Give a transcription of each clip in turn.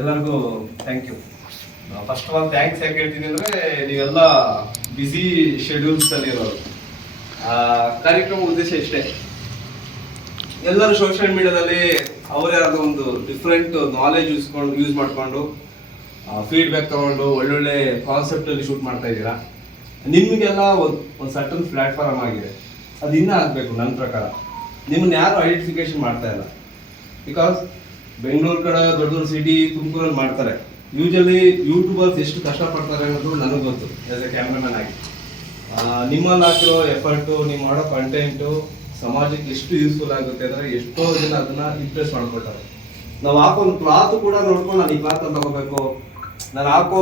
ಎಲ್ಲರಿಗೂ thank you first of all thanks ಯಾಕೆ ಹೇಳ್ತೀನಿ ಅಂದರೆ ನೀವೆಲ್ಲ ಬ್ಯುಸಿ ಶೆಡ್ಯೂಲ್ಸಲ್ಲಿ ಇರೋರು. ಆ, ಕಾರ್ಯಕ್ರಮ ಉದ್ದೇಶ ಇಷ್ಟೇ. ಎಲ್ಲರೂ ಸೋಷಿಯಲ್ ಮೀಡಿಯಾದಲ್ಲಿ ಅವರೇ ಆದ ಒಂದು ಡಿಫ್ರೆಂಟ್ ನಾಲೆಜ್ ಯೂಸ್ಕೊಂಡು ಯೂಸ್ ಮಾಡಿಕೊಂಡು ಫೀಡ್ಬ್ಯಾಕ್ ತಗೊಂಡು ಒಳ್ಳೊಳ್ಳೆ ಕಾನ್ಸೆಪ್ಟಲ್ಲಿ ಶೂಟ್ ಮಾಡ್ತಾ ಇದ್ದೀರಾ. ನಿಮಗೆಲ್ಲ ಒಂದು ಒಂದು ಸಟನ್ ಪ್ಲಾಟ್ಫಾರ್ಮ್ ಆಗಿದೆ. ಅದು ಇನ್ನೂ ಆಗಬೇಕು ನನ್ನ ಪ್ರಕಾರ. ನಿಮ್ಮನ್ನ ಯಾರು ಐಡೆಂಟಿಫಿಕೇಶನ್ ಮಾಡ್ತಾ ಇಲ್ಲ. ಬಿಕಾಸ್ ಬೆಂಗಳೂರು ಕಡೆ ದೊಡ್ಡ ಸಿಟಿ ತುಮಕೂರಲ್ಲಿ ಮಾಡ್ತಾರೆ. ಯೂಶಲಿ ಯೂಟ್ಯೂಬರ್ಸ್ ಎಷ್ಟು ಕಷ್ಟಪಡ್ತಾರೆ ಅನ್ನೋದು ನನಗೆ ಗೊತ್ತು ಆಸ್ ಎ ಕ್ಯಾಮ್ರಾಮನ್ ಆಗಿ. ನಿಮ್ಮಲ್ಲಿ ಹಾಕಿರೋ ಎಫರ್ಟು ನೀವು ಮಾಡೋ ಕಂಟೆಂಟು ಸಮಾಜಕ್ಕೆ ಎಷ್ಟು ಯೂಸ್ಫುಲ್ ಆಗುತ್ತೆ ಅಂದರೆ ಎಷ್ಟೋ ಜನ ಅದನ್ನ ಇಂಪ್ರೆಸ್ ಮಾಡ್ಕೊಳ್ತಾರೆ. ನಾವು ಹಾಕೋ ಒಂದು ಕ್ಲಾತ್ ಕೂಡ ನೋಡ್ಕೊಂಡು ನಾನು ಈ ಕ್ಲಾತ್ ತಗೋಬೇಕು. ನಾನು ಹಾಕೋ